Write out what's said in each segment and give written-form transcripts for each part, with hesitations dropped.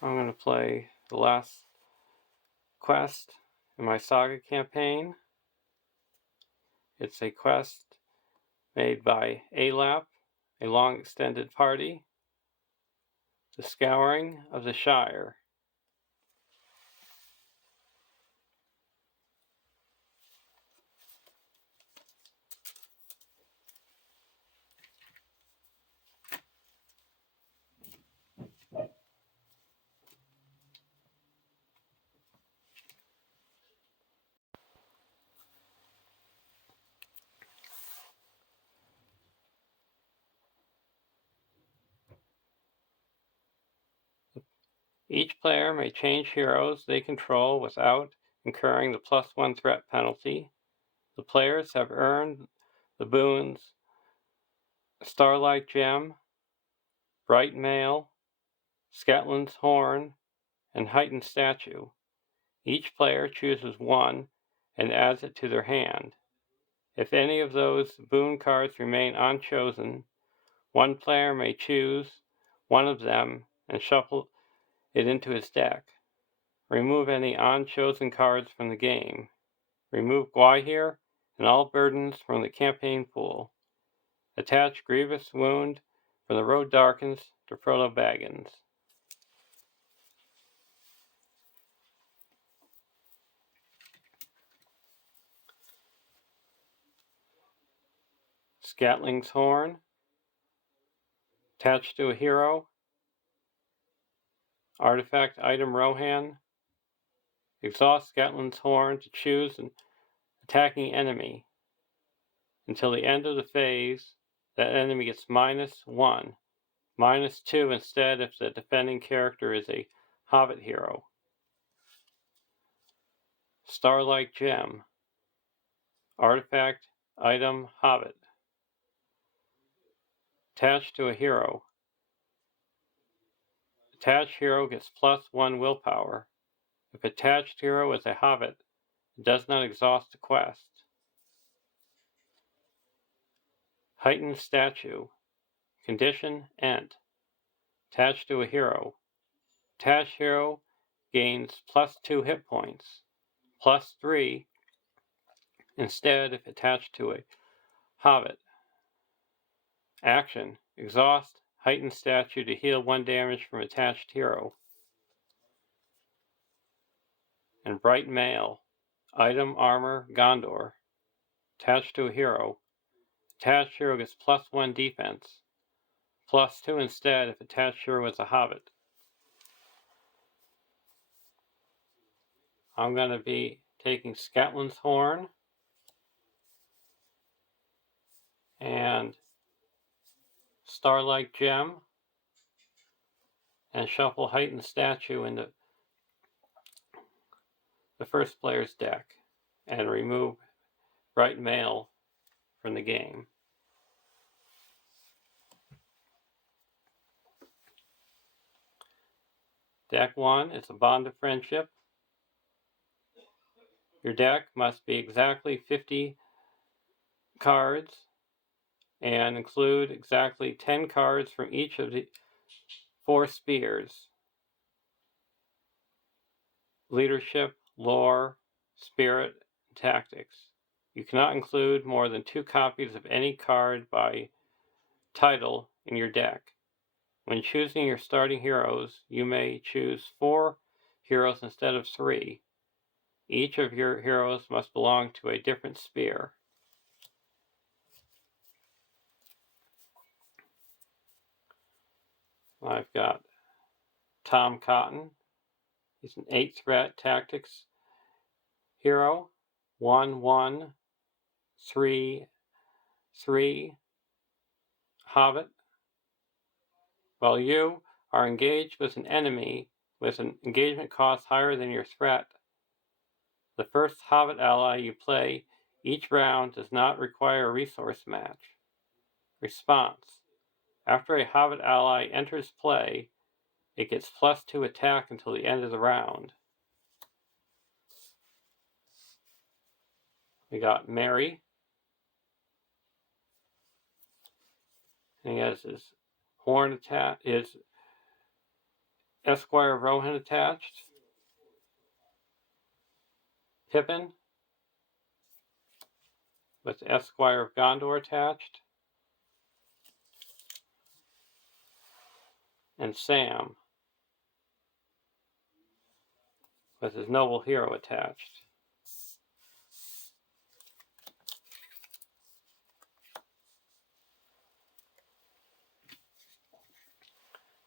I'm going to play the last quest in my saga campaign. It's a quest made by ALAP, a long extended party, the Scouring of the Shire. Each player may change heroes they control without incurring the +1 threat penalty. The players have earned the boons Starlight Gem, Bright Mail, Scatland's Horn, and Heightened Statue. Each player chooses one and adds it to their hand. If any of those boon cards remain unchosen, one player may choose one of them and shuffle it into his deck. Remove any unchosen cards from the game. Remove Gwahir and all burdens from the campaign pool. Attach Grievous Wound from The Road Darkens to Frodo Baggins. Scatling's Horn. Attached to a hero. Artifact item Rohan. Exhaust Scatland's Horn to choose an attacking enemy. Until the end of the phase, that enemy gets -1, -2 instead if the defending character is a Hobbit hero. Starlight Gem. Artifact item Hobbit. Attached to a hero. Attached hero gets +1 willpower. If attached hero is a Hobbit, it does not exhaust the quest. Heightened Statue. Condition Ent. Attached to a hero. Attached hero gains +2 hit points, +3 instead if attached to a Hobbit. Action. Exhaust Heightened Statue to heal 1 damage from attached hero. And Bright Mail. Item Armor Gondor. Attached to a hero. Attached hero gets +1 defense, +2 instead if attached hero is a Hobbit. I'm going to be taking Scatland's Horn and Starlight Gem and shuffle Heightened Statue into the first player's deck and remove Bright Mail from the game. Deck 1 is a Bond of Friendship. Your deck must be exactly 50 cards and include exactly 10 cards from each of the 4 spheres: leadership, lore, spirit, and tactics. You cannot include more than 2 copies of any card by title in your deck. When choosing your starting heroes, you may choose 4 heroes instead of 3. Each of your heroes must belong to a different sphere. I've got Tom Cotton. He's an 8-threat tactics hero. 1/1, 3/3 Hobbit. While you are engaged with an enemy with an engagement cost higher than your threat, the first Hobbit ally you play each round does not require a resource match. Response. After a Hobbit ally enters play, it gets +2 attack until the end of the round. We got Merry. And he has his horn attack, his Esquire of Rohan attached. Pippin with Esquire of Gondor attached. And Sam with his noble hero attached.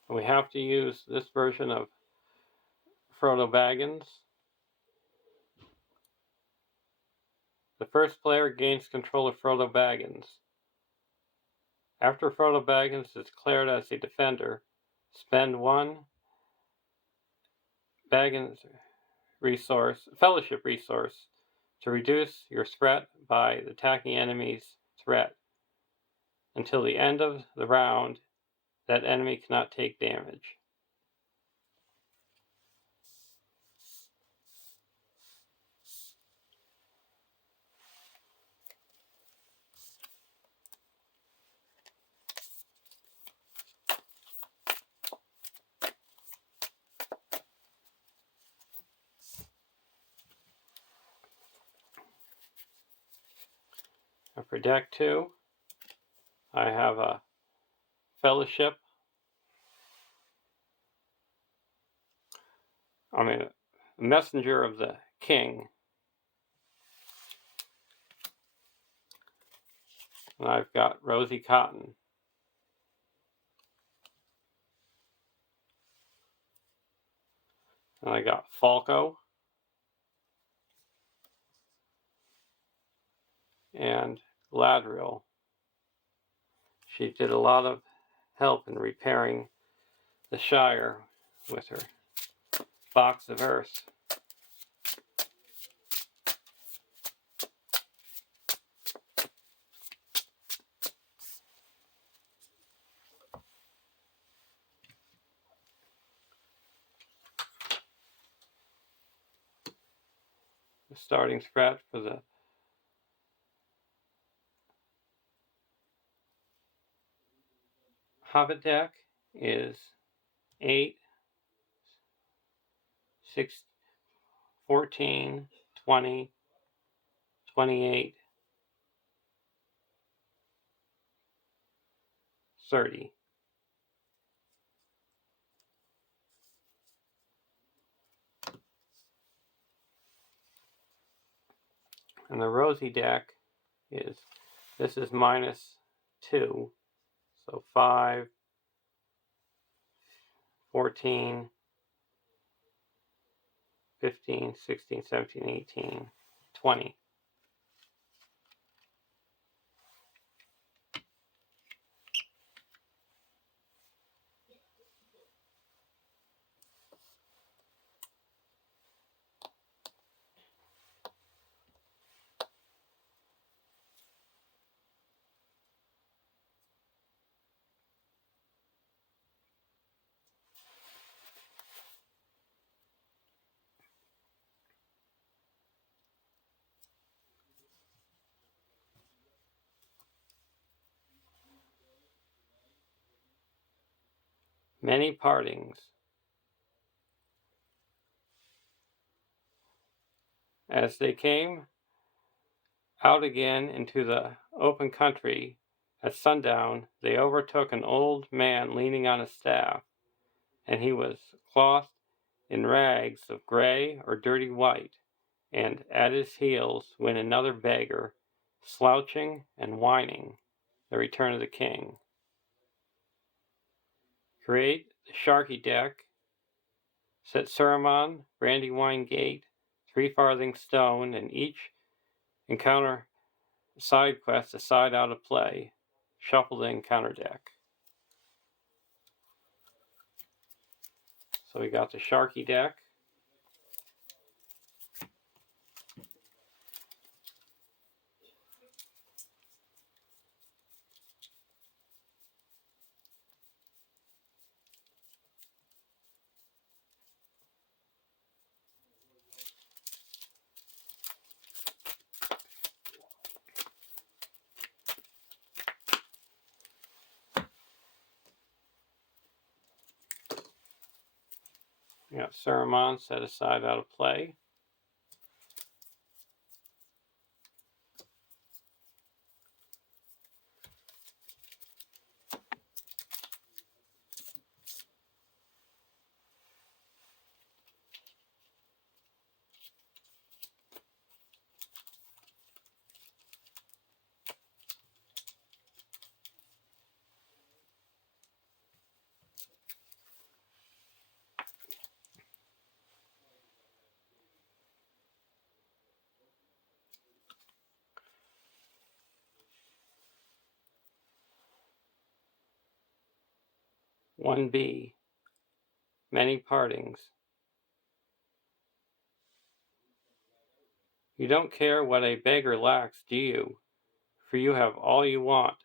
And we have to use this version of Frodo Baggins. The first player gains control of Frodo Baggins. After Frodo Baggins is declared as a defender, spend 1 Baggins fellowship resource to reduce your threat by the attacking enemy's threat. Until the end of the round, that enemy cannot take damage. And for deck 2, I have a Fellowship. A Messenger of the King. And I've got Rosie Cotton. And I got Falco. And Gladriel. She did a lot of help in repairing the Shire with her box of earth. The starting threat for the Hobbit deck is 8, 6, 14, 20, 28, 30. And the Rosie deck is, this is -2, so 5, 14, 15, 16, 17, 18, 20. Many partings. As they came out again into the open country at sundown, they overtook an old man leaning on a staff, and he was clothed in rags of gray or dirty white, and at his heels went another beggar, slouching and whining, the return of the king. Create the Sharky deck. Set Saruman, Brandywine Gate, 3 farthing stone, and each encounter side quest a side out of play. Shuffle the encounter deck. So we got the Sharky deck. We got Saruman set aside out of play. One B. Many partings. You don't care what a beggar lacks, do you? For you have all you want,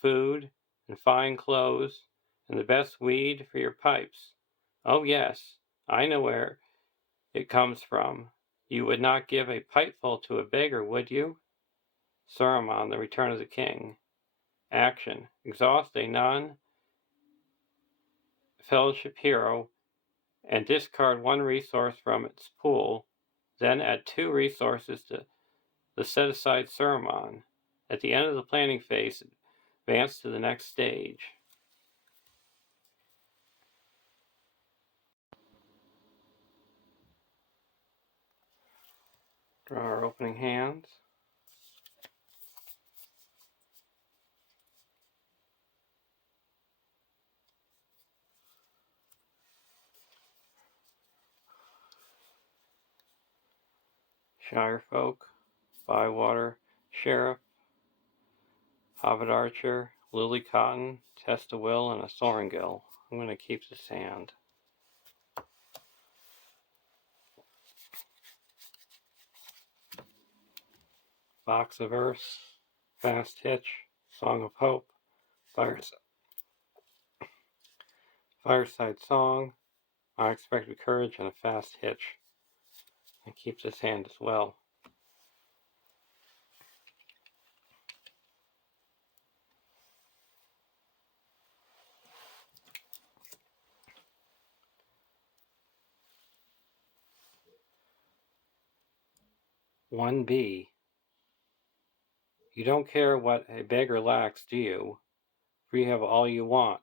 food and fine clothes and the best weed for your pipes. Oh yes, I know where it comes from. You would not give a pipeful to a beggar, would you? Saruman, the Return of the King. Action. Exhaust a non-fellowship hero and discard one resource from its pool, then add 2 resources to the set-aside Saruman. At the end of the planning phase, advance to the next stage. Draw our opening hands. Shire Folk, Bywater, Sheriff, Hobbit Archer, Lily Cotton, Test a Will, and a Sorrengill. I'm going to keep this hand. Box of Earth, Fast Hitch, Song of Hope, Fireside Song, Unexpected Courage, and a Fast Hitch. I keep this hand as well. One B. You don't care what a beggar lacks, do you? For you have all you want,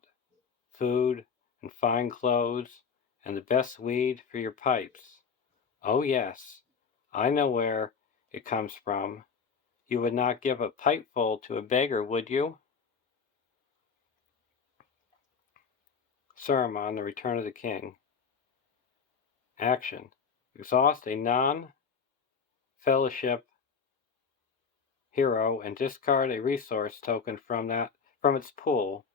food and fine clothes and the best weed for your pipes. Oh yes, I know where it comes from. You would not give a pipeful to a beggar, would you? Saruman, the Return of the King. Action. Exhaust a non-fellowship hero and discard a resource token from its pool.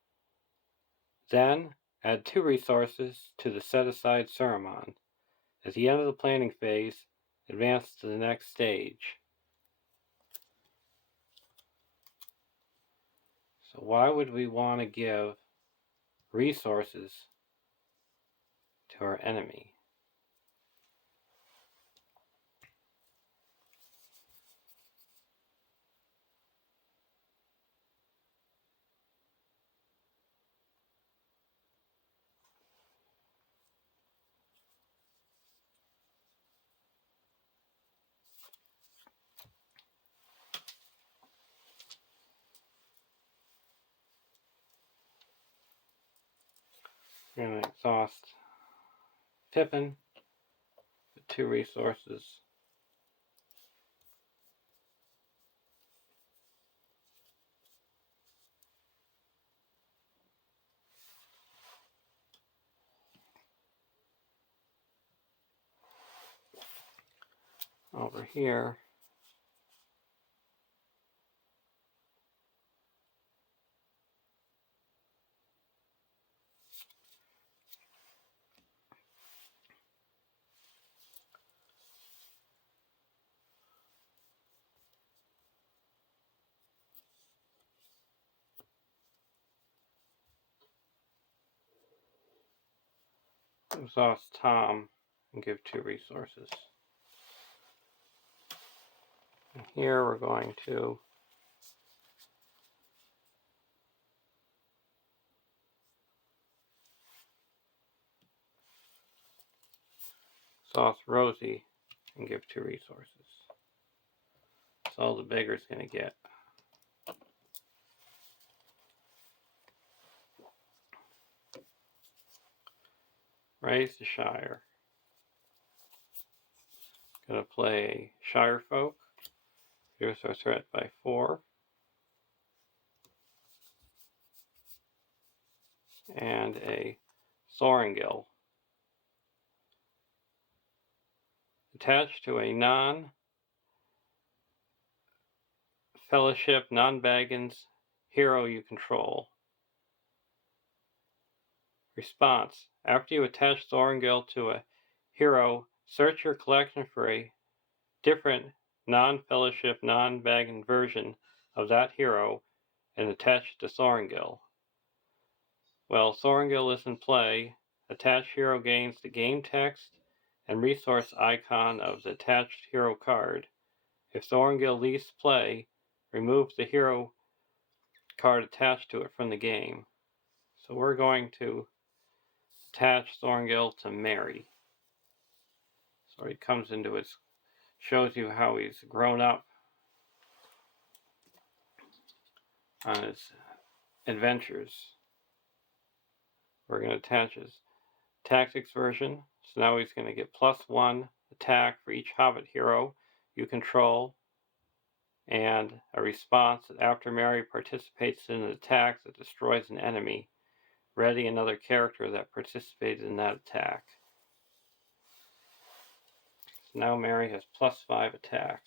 Then add 2 resources to the set-aside Saruman. At the end of the planning phase, advance to the next stage. So why would we want to give resources to our enemy? We're going to exhaust Pippin with 2 resources. Over here, exhaust Tom and give 2 resources. And here we're going to exhaust Rosie and give 2 resources. That's all the beggar's gonna get. Raise the Shire. Gonna play Shire Folk. Here's our threat by 4. And a Soaringil. Attached to a non-fellowship, non-Baggins hero you control. Response. After you attach Soaringil to a hero, search your collection for a different non-fellowship, non-Baggin version of that hero and attach it to Soaringil. While Soaringil is in play, attached hero gains the game text and resource icon of the attached hero card. If Soaringil leaves play, remove the hero card attached to it from the game. So we're going to attach Soaringil to Mary. So he comes into his, shows you how he's grown up on his adventures. We're going to attach his tactics version. So now he's going to get +1 attack for each Hobbit hero you control, and a response that after Mary participates in an attack that destroys an enemy, ready another character that participated in that attack. So now Mary has +5 attack.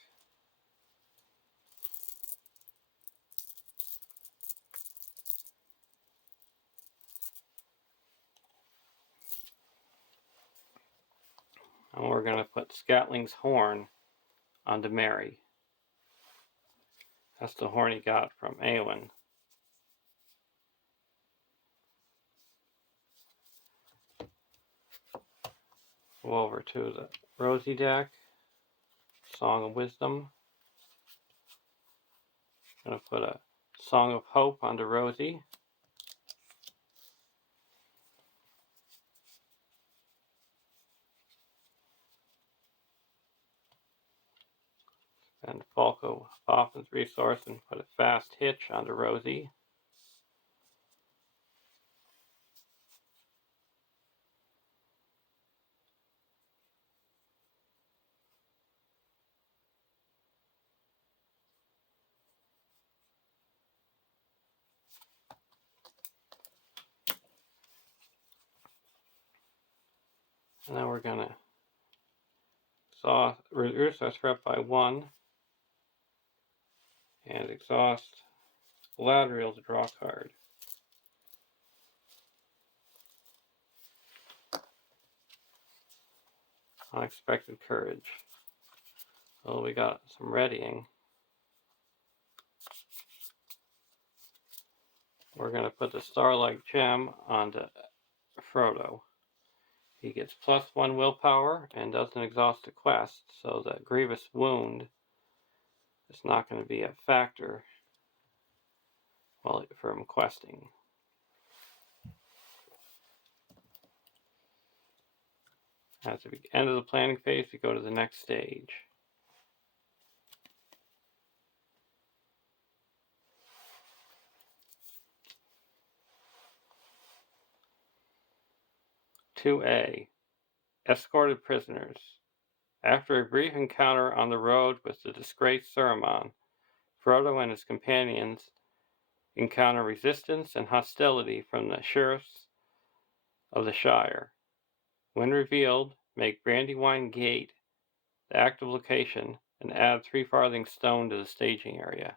And we're going to put Scatling's Horn onto Mary. That's the horn he got from Eowyn. Go over to the Rosie deck. Song of Wisdom. I'm going to put a Song of Hope onto Rosie. And Falco Boffin's resource and put a Fast Hitch onto Rosie. And then we're going to reduce our threat by 1 and exhaust Galadriel to draw a card. Unexpected Courage. Well, we got some readying. We're going to put the Starlight Gem onto Frodo. He gets +1 willpower and doesn't exhaust a quest, so the Grievous Wound is not going to be a factor for him questing. At the end of the planning phase, we go to the next stage. (2A) Escorted Prisoners. After a brief encounter on the road with the disgraced Saruman, Frodo and his companions encounter resistance and hostility from the sheriffs of the Shire. When revealed, make Brandywine Gate the active location and add 3 farthing stone to the staging area.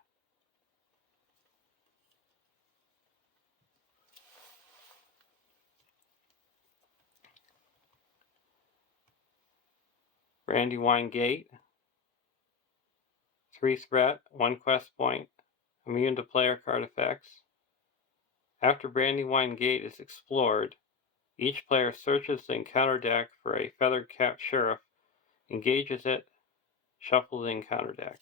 Brandywine Gate, 3 threat, 1 quest point, immune to player card effects. After Brandywine Gate is explored, each player searches the encounter deck for a feathered capped sheriff, engages it, shuffles the encounter deck.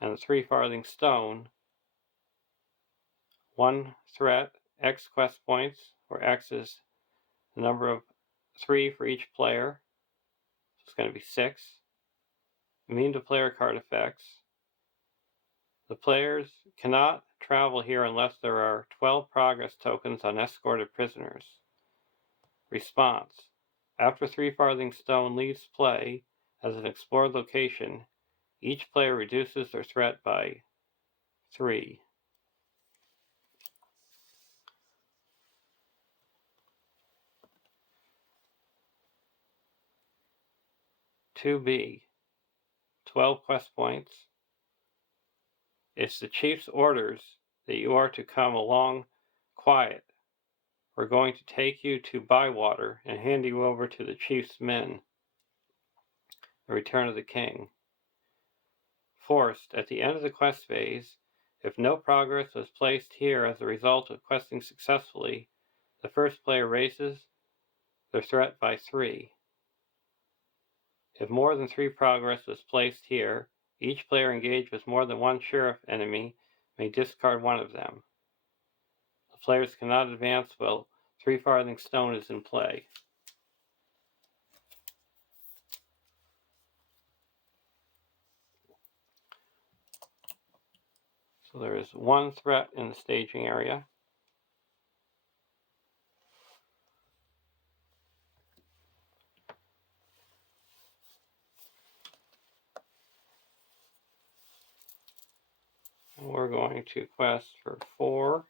And the 3 farthing stone, 1 threat, X quest points, where X is the number of 3 for each player. So it's going to be 6. Immune to player card effects. The players cannot travel here unless there are 12 progress tokens on escorted prisoners. Response. After 3 farthing stone leaves play as an explored location, each player reduces their threat by 3. (2B) 12 quest points. It's the chief's orders that you are to come along quiet. We're going to take you to Bywater and hand you over to the chief's men. The Return of the King. Forced. At the end of the quest phase, if no progress was placed here as a result of questing successfully, the first player raises their threat by 3. If more than 3 progress was placed here, each player engaged with more than 1 sheriff enemy may discard one of them. The players cannot advance while 3 farthing stone is in play. So there is 1 threat in the staging area. And we're going to quest for 4,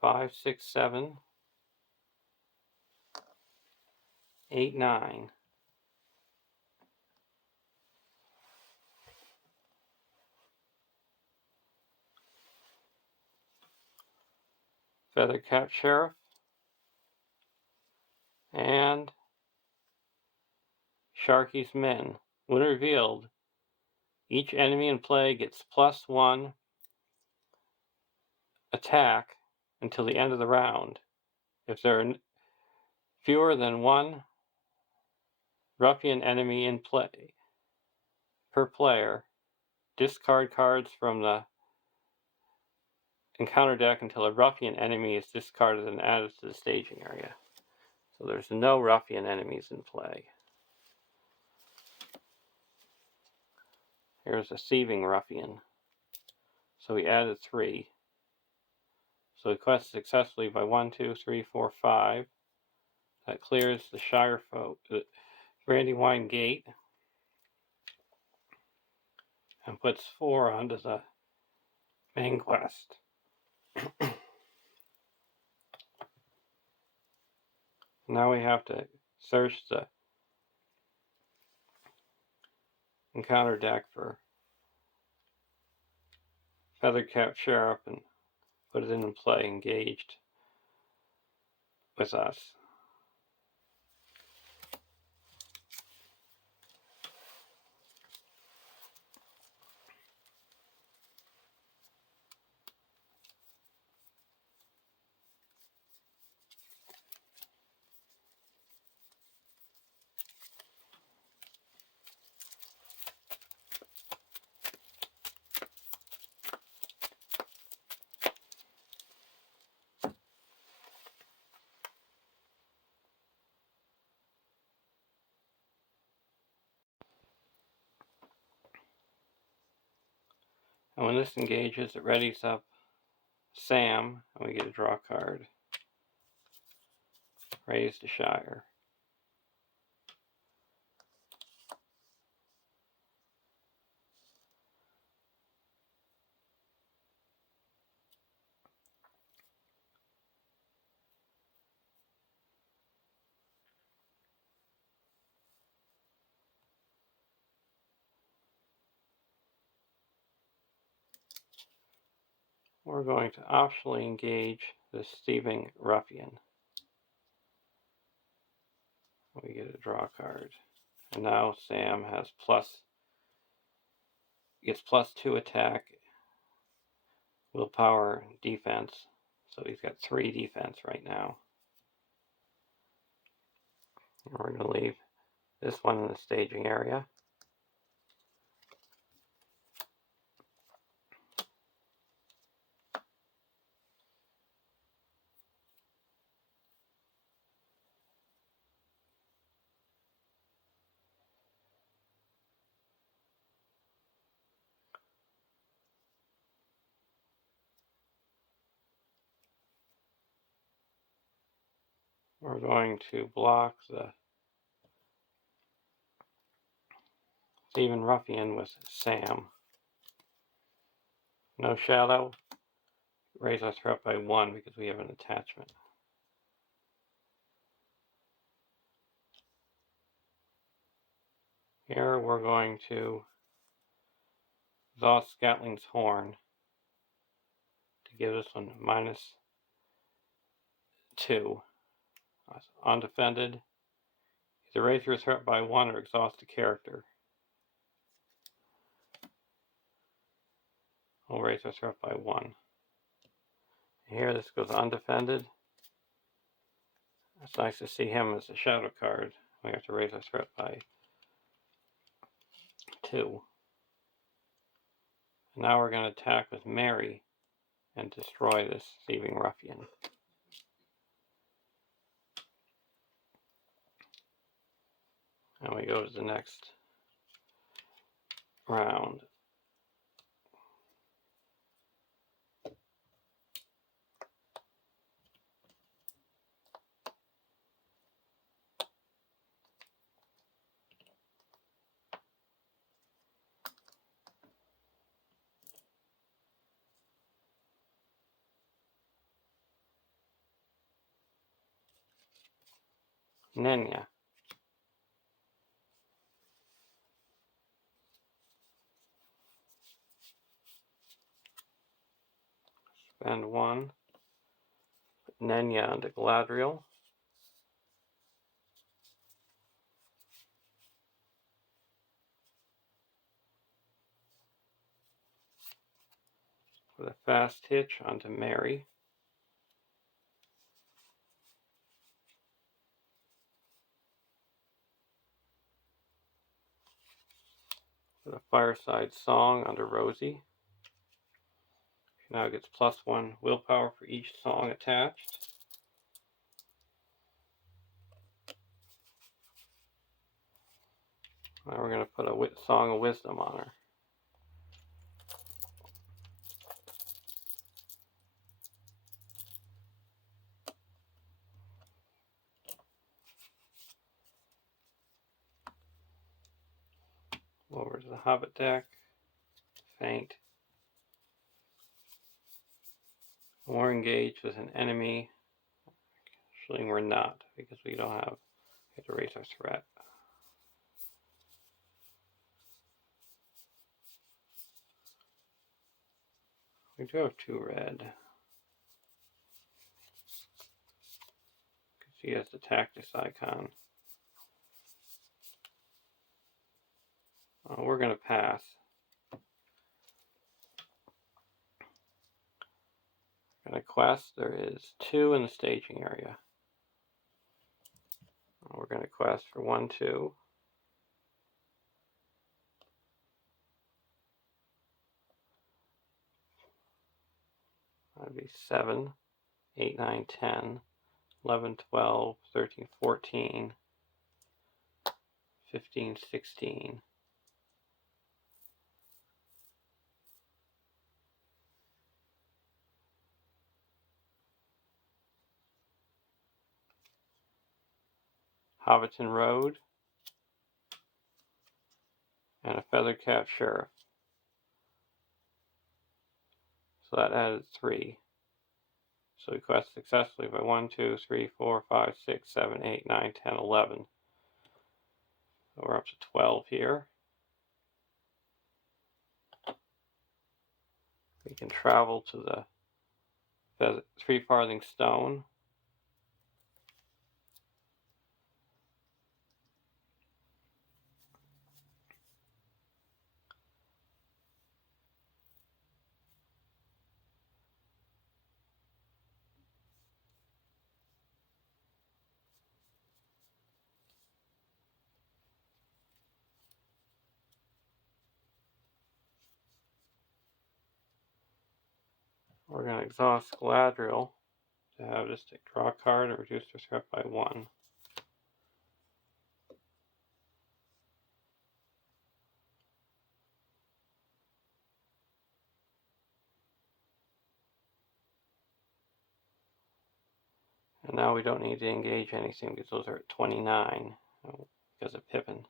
5, 6, 7, 8, 9. Feathercap Sheriff, and Sharky's Men. When revealed, each enemy in play gets +1 attack until the end of the round. If there are fewer than 1 ruffian enemy in play per player, discard cards from the encounter deck until a ruffian enemy is discarded and added to the staging area. So there's no ruffian enemies in play. Here's a thieving ruffian. So we added 3. So we quest successfully by 1, 2, 3, 4, 5. That clears the Shire folk, the Brandywine Gate, and puts 4 onto the main quest. Now we have to search the encounter deck for Feathercap Sheriff and put it in play engaged with us. And when this engages, it readies up Sam, and we get a draw card. Raise the Shire. We're going to optionally engage this thieving ruffian. We get a draw card. And now Sam has gets +2 attack, willpower, defense. So he's got 3 defense right now. And we're going to leave this one in the staging area. We're going to block the Thieving Ruffian with Sam. No shadow. Raise our threat by 1 because we have an attachment. Here we're going to exhaust Scatling's Horn to give this one -2. Undefended. Either raise your threat by 1 or exhaust a character. We'll raise our threat by 1. Here this goes undefended. It's nice to see him as a shadow card. We have to raise our threat by 2. And now we're going to attack with Mary and destroy this Thieving Ruffian. And we go to the next round. Nenya. Spend 1. Put Nenya onto Galadriel. Put a fast hitch onto Mary. Put a Fireside Song onto Rosie. She now gets +1 willpower for each song attached. Now we're going to put a Song of Wisdom on her. Over to the Hobbit deck. Faint. We're engaged with an enemy. Actually, we're not because we don't have. We have to raise our threat. We do have 2 red. Because he has the Tactus icon. We're going to pass. Going to quest. There is 2 in the staging area. We're going to quest for 1, 2. That'd be 7, 8, 9, 10, 11, 12, 13, 14, 15, 16. Hobbiton Road, and a Feathercap Sheriff. So that added 3. So we quest successfully by 1, 2, 3, 4, 5, 6, 7, 8, 9, 10, 11. So we're up to 12 here. We can travel to the 3 Farthing Stone. We're going to exhaust Galadriel to have this draw a card and reduce their threat by 1. And now we don't need to engage anything because those are at 29 because of Pippin.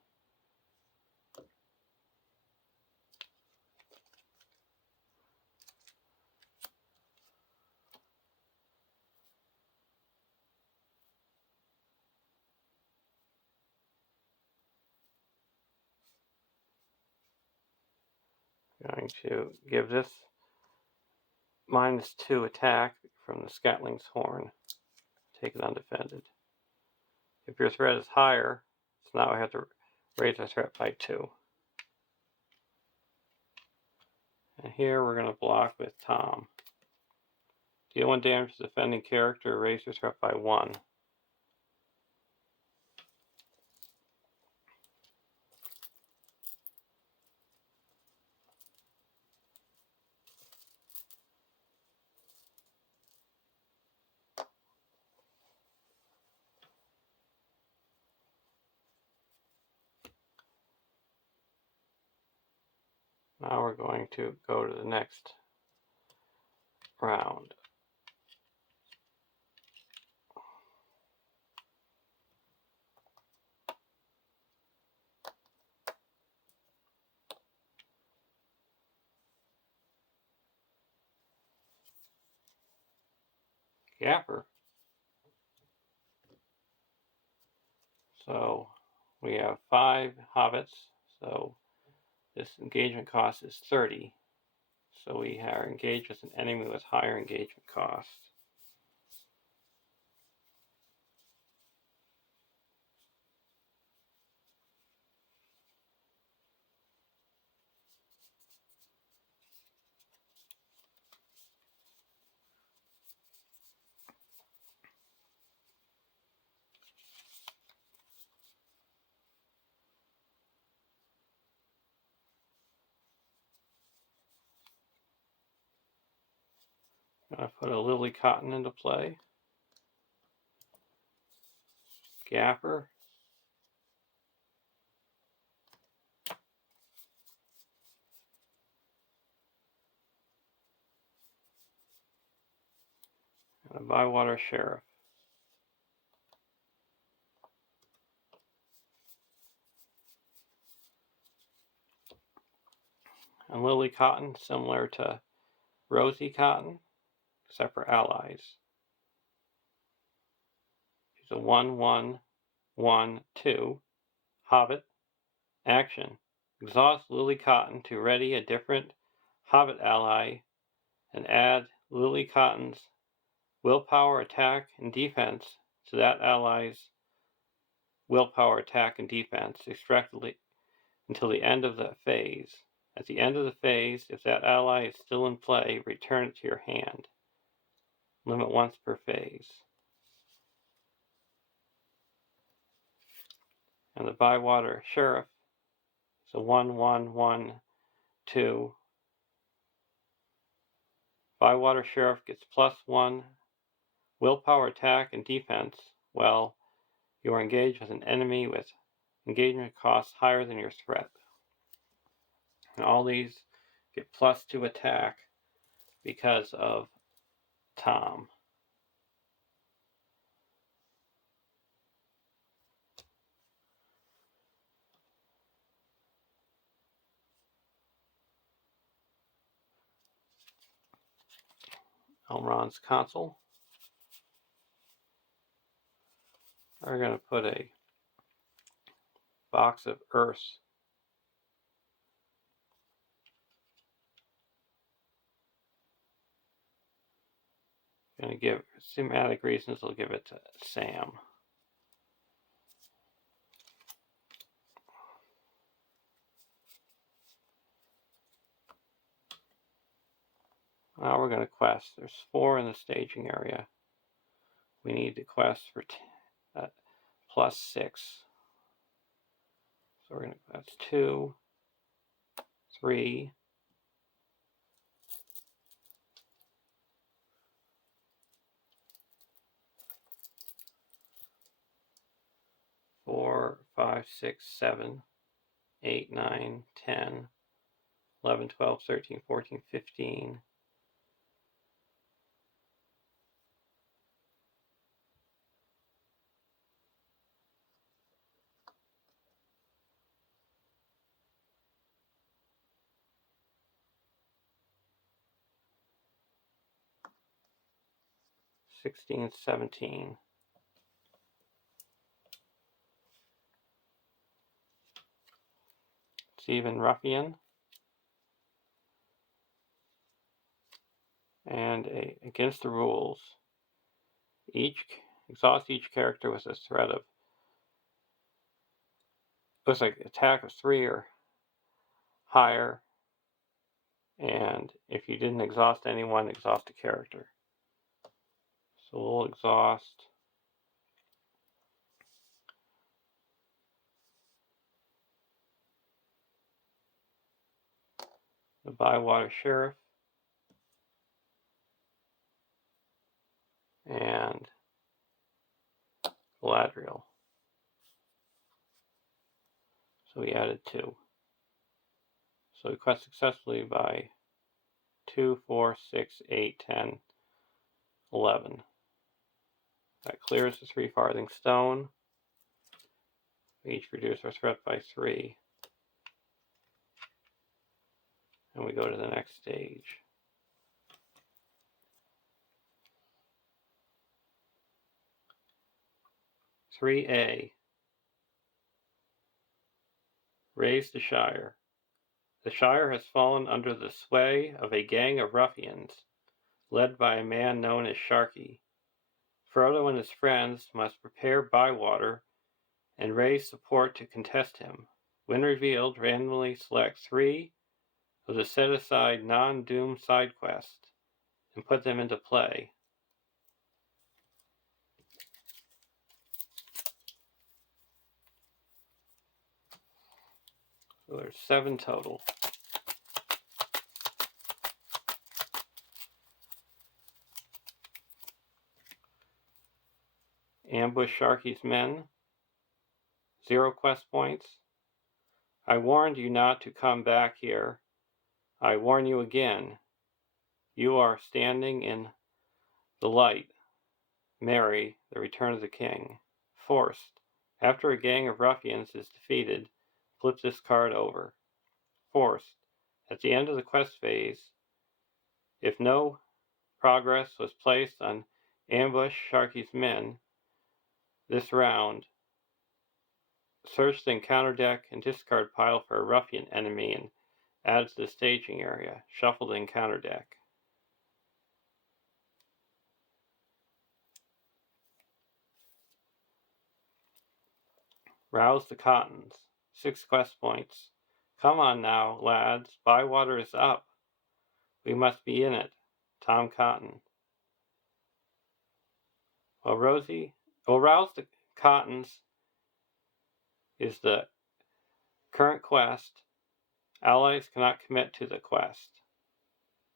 Going to give this -2 attack from the Scatling's Horn. Take it undefended. If your threat is higher, so now I have to raise our threat by 2. And here we're going to block with Tom. Deal 1 damage to defending character, raise your threat by 1. Now we're going to go to the next round. Gapper. So we have 5 hobbits, so this engagement cost is 30. So we are engaged with an enemy with higher engagement cost. I'm going to put a Lily Cotton into play. Gapper. And a Bywater Sheriff. And Lily Cotton, similar to Rosy Cotton, except for allies. She's a 1/1/1/2 Hobbit. Action. Exhaust Lily Cotton to ready a different Hobbit ally and add Lily Cotton's willpower, attack, and defense to that ally's willpower, attack, and defense extractedly until the end of the phase. At the end of the phase, if that ally is still in play, return it to your hand. Limit once per phase. And the Bywater Sheriff is a 1/1/1/2. Bywater Sheriff gets +1 willpower, attack, and defense while you are engaged with an enemy with engagement costs higher than your threat. And all these get +2 attack because of Tom. Elrond's console. We're going to put a box of Earth. Going to give thematic reasons, we'll give it to Sam. Now we're going to quest. There's 4 in the staging area. We need to quest for +6. So we're going to quest 2, 3, 4, 5, 6, 7, 8, 9, 10, 11, 12, 13, 14, 15. 16, 17. It's even ruffian. And against the rules. Exhaust each character with a threat of, it was like attack of 3 or higher. And if you didn't exhaust anyone, exhaust a character. So we'll exhaust the Bywater Sheriff and Galadriel. So we added 2. So we quest successfully by 2, 4, 6, 8, 10, 11. That clears the 3 farthing stone. We each reduce our threat by 3. And we go to the next stage. 3A. Raise the Shire. The Shire has fallen under the sway of a gang of ruffians, led by a man known as Sharky. Frodo and his friends must prepare Bywater and raise support to contest him. When revealed, randomly select 3 of the set-aside non-Doom side quests and put them into play. So there's 7 total. Ambush Sharky's men. 0 quest points. I warned you not to come back here. I warn you again. You are standing in the light. Merry, the return of the king. Forced. After a gang of ruffians is defeated, flip this card over. Forced. At the end of the quest phase, if no progress was placed on Ambush Sharky's men this round, search the encounter deck and discard pile for a ruffian enemy and add to the staging area. Shuffle the encounter deck. Rouse the Cottons. 6 quest points. Come on now, lads. Bywater is up. We must be in it. Tom Cotton. Rouse the Cottons is the current quest. Allies cannot commit to the quest.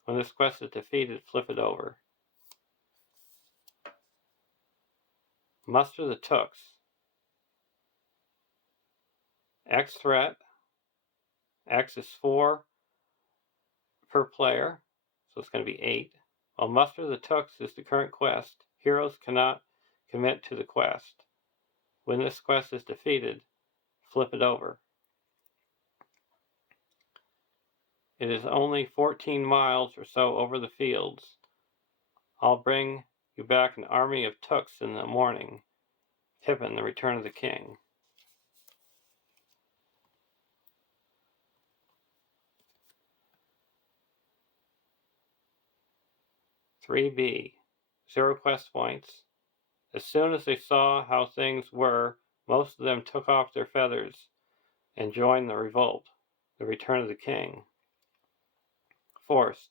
When this quest is defeated, flip it over. Muster the Tooks. X threat. X is 4 per player, so it's going to be 8. While Muster the Tooks is the current quest, heroes cannot commit to the quest. When this quest is defeated, flip it over. It is only 14 miles or so over the fields. I'll bring you back an army of Tooks in the morning. Pippin, the Return of the King. "3B. 0 quest points. As soon as they saw how things were, most of them took off their feathers and joined the revolt. The Return of the King. Forced.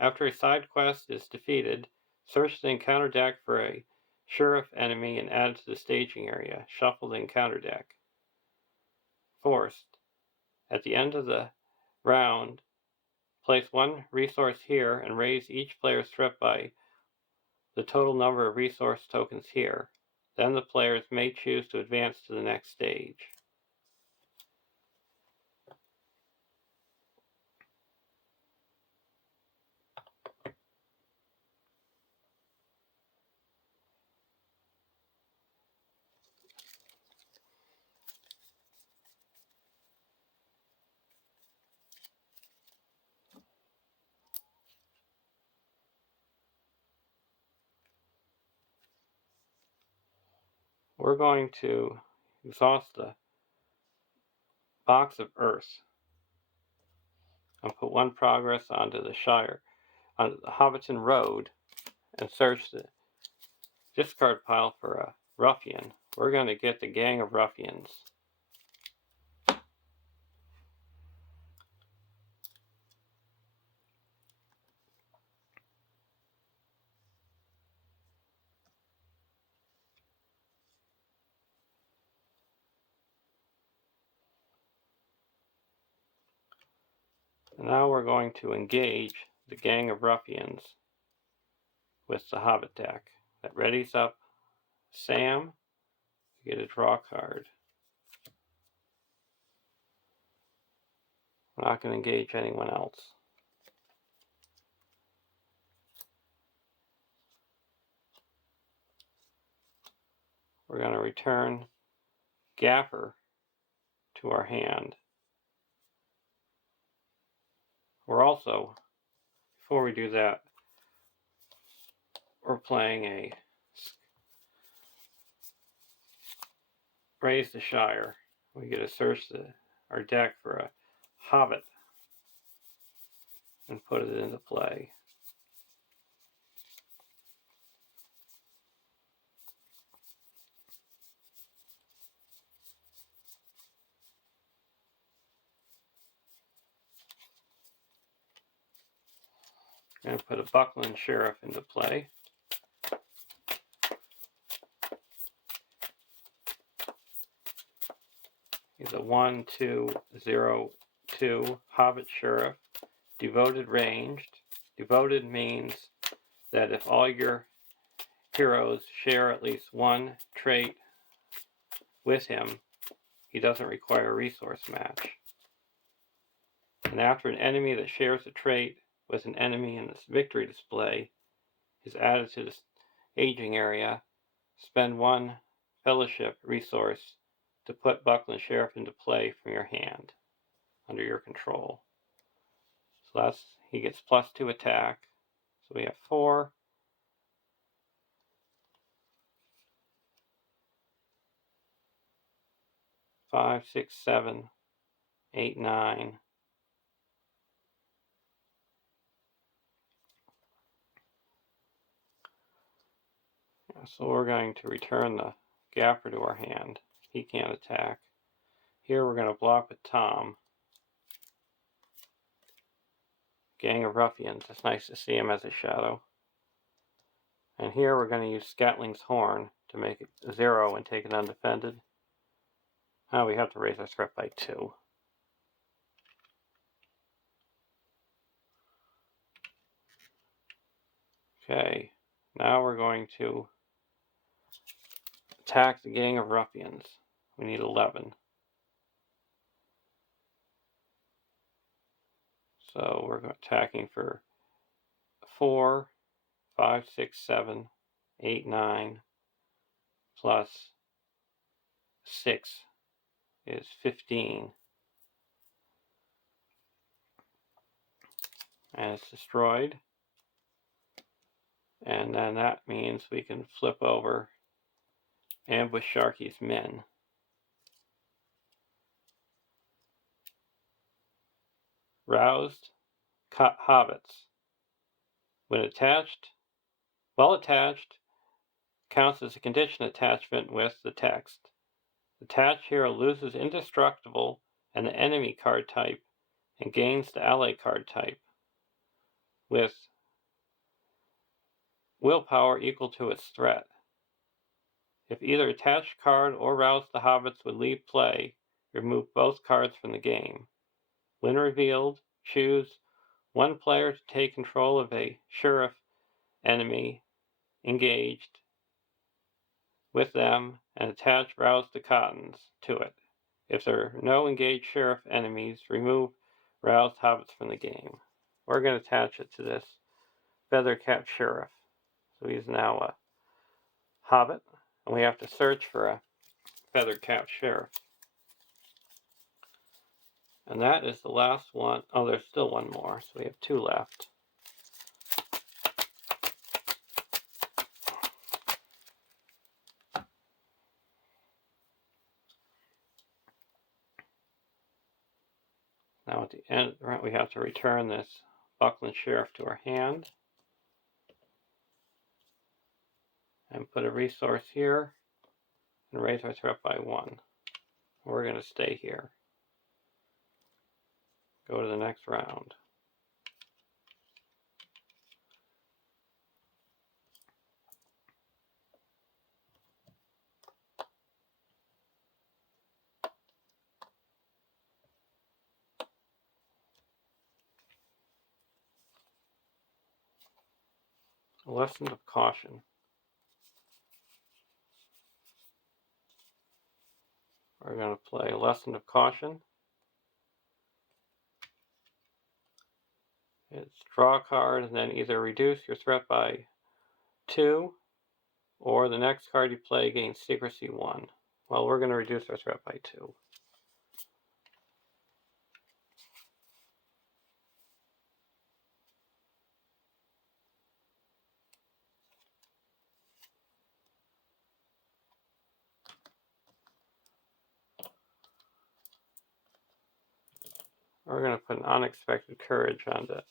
After a side quest is defeated, search the encounter deck for a sheriff enemy and add to the staging area. Shuffle the encounter deck. Forced. At the end of the round, place 1 resource here and raise each player's threat by the total number of resource tokens here. Then the players may choose to advance to the next stage. we're going to exhaust the box of earth and put 1 progress onto the Shire, on the Hobbiton Road, and search the discard pile for a ruffian. We're going to get the gang of ruffians. And now we're going to engage the gang of ruffians with the Hobbit deck. That readies up Sam. You get a draw card. We're not going to engage anyone else. We're going to return Gaffer to our hand. We're also, before we do that, we're playing a Raise the Shire. We get to search our deck for a Hobbit and put it into play. And put a Buckland Sheriff into play. He's a 1/2/0/2 Hobbit Sheriff, devoted ranged. Devoted means that if all your heroes share at least 1 trait with him, he doesn't require a resource match. And after an enemy that shares a trait with an enemy in this victory display is added to the aging area, spend 1 fellowship resource to put Buckland Sheriff into play from your hand under your control. So he gets +2 attack. So we have 4. 5, 6, 7, 8, 9. So we're going to return the Gaffer to our hand. He can't attack. Here we're going to block with Tom. Gang of Ruffians. It's nice to see him as a shadow. And here we're going to use Scatling's Horn to make it 0 and take it undefended. Now we have to raise our threat by 2. Okay, now we're going to attack the Gang of Ruffians. We need 11. So we're attacking for 4, 5, 6, 7, 8, 9, plus 6 is 15. And it's destroyed. And then that means we can flip over Ambush Sharky's Men. Roused Hobbits. When attached, well attached, counts as a condition attachment with the text. The attached hero loses Indestructible and the enemy card type and gains the ally card type with willpower equal to its threat. If either attached card or Rouse the Hobbits would leave play, remove both cards from the game. When revealed, choose 1 player to take control of a sheriff enemy engaged with them and attach Rouse the Cottons to it. If there are no engaged sheriff enemies, remove Roused Hobbits from the game. We're going to attach it to this Feathercap Sheriff. So he's now a Hobbit, and we have to search for a Feathercap Sheriff. And that is the last one. Oh, there's still 1 more, so we have 2 left. Now at the end, we have to return this Buckland Sheriff to our hand. And put a resource here and raise our threat by 1. We're going to stay here. Go to the next round. A lesson of caution. We're going to play a lesson of caution. It's draw a card and then either reduce your threat by 2 or the next card you play gains secrecy 1. Well, we're going to reduce our threat by 2. We're going to put an unexpected courage on the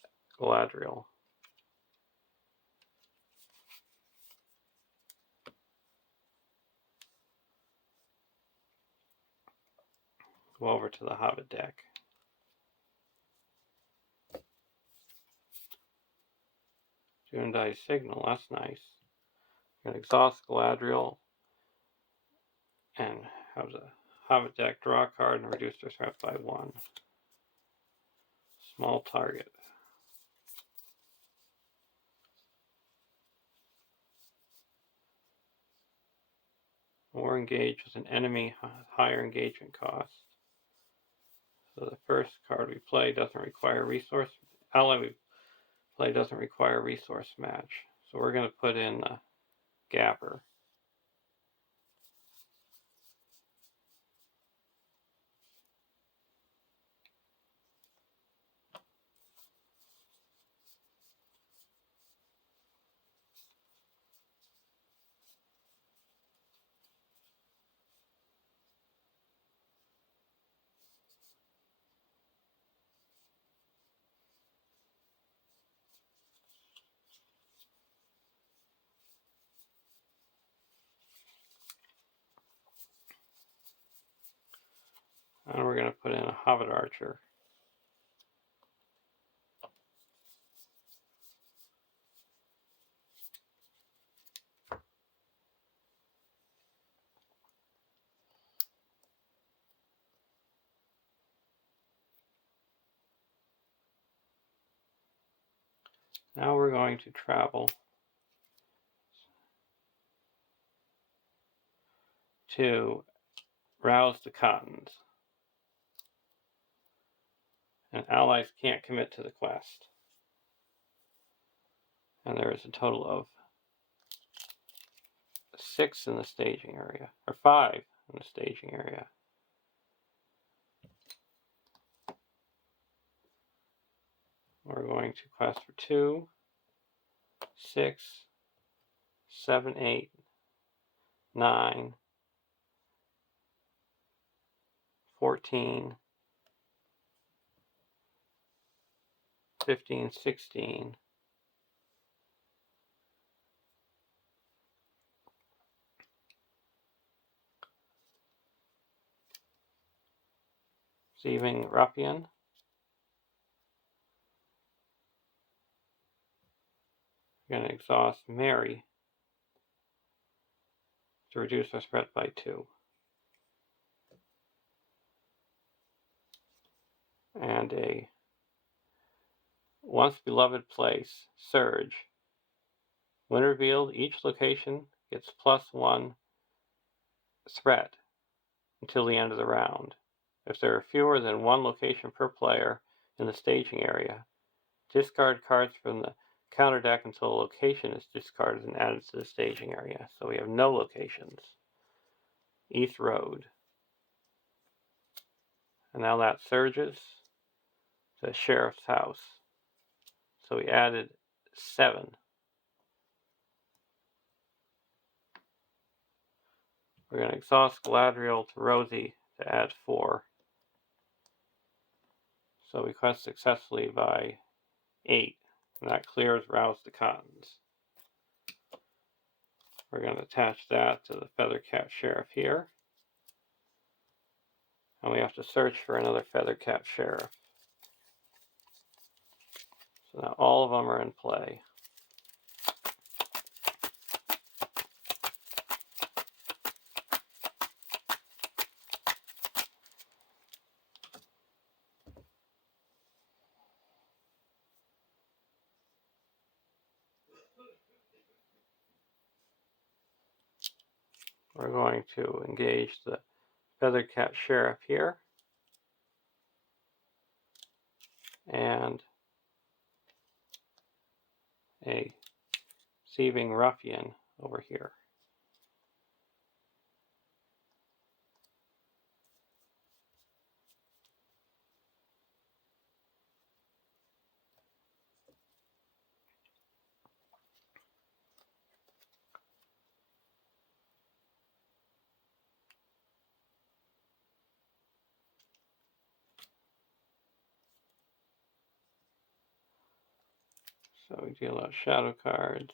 Galadriel. Go over to the Hobbit deck. Duneda's Signal, that's nice. We're going to exhaust Galadriel and have the Hobbit deck draw a card and reduce their threat by 1. Small target. More engaged with an enemy, higher engagement cost. So the first card we play doesn't require resource. Ally we play doesn't require resource match. So we're going to put in the Gapper. And we're going to put in a Hobbit Archer. Now we're going to travel to rouse the Cottons. And allies can't commit to the quest. And there is a total of 6 in the staging area, or 5 in the staging area. We're going to quest for 2, 6, 7, 8, 9, 14, 15, 16, 'Receiving Ruffian. We're going to exhaust Mary to reduce our threat by 2. And a Once Beloved Place, Surge. When revealed, each location gets +1 threat until the end of the round. If there are fewer than 1 location per player in the staging area, discard cards from the counter deck until a location is discarded and added to the staging area. So we have no locations. East Road. And now that surges to Sheriff's House. So we added 7. We're going to exhaust Galadriel to Rosie to add 4. So we quest successfully by 8, and that clears Rouse the Cottons. We're going to attach that to the Feathercap Sheriff here. And we have to search for another Feathercap Sheriff. So now all of them are in play. We're going to engage the Feathercap Sheriff here. And a Thieving Ruffian over here. So we deal out shadow cards.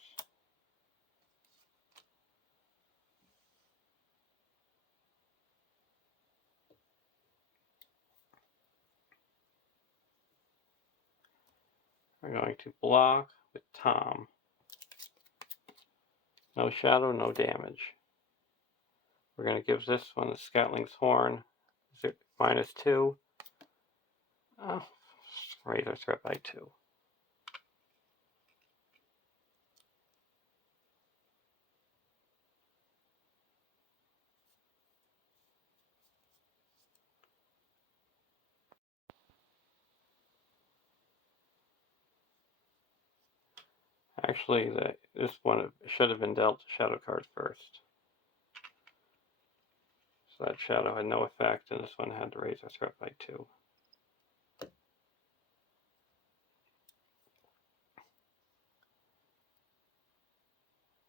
We're going to block with Tom. No shadow, no damage. We're going to give this one the Scoutling Horn. -2. Oh, raise our threat by 2. Actually, this one should have been dealt a shadow card first. So that shadow had no effect, and this one had to raise our threat by 2.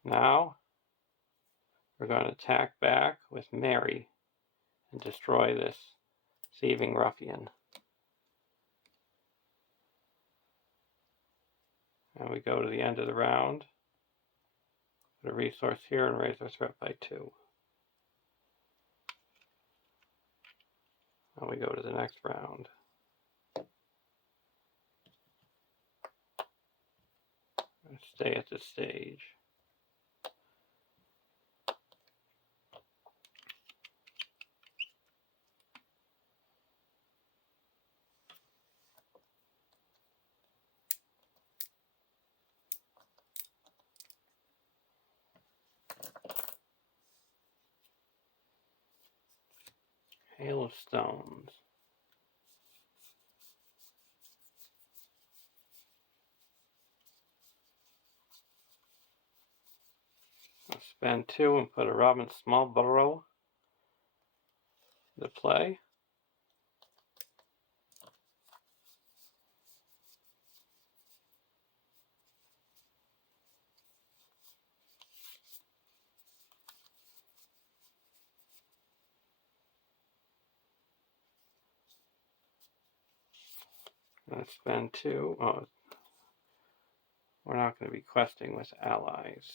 Now, we're going to attack back with Mary and destroy this Thieving Ruffian. And we go to the end of the round, put a resource here and raise our threat by 2. And we go to the next round. And stay at this stage. Hail of Stones. I'll spend 2 and put a Robin Smallborough to play. And spend 2. Oh, we're not going to be questing with allies.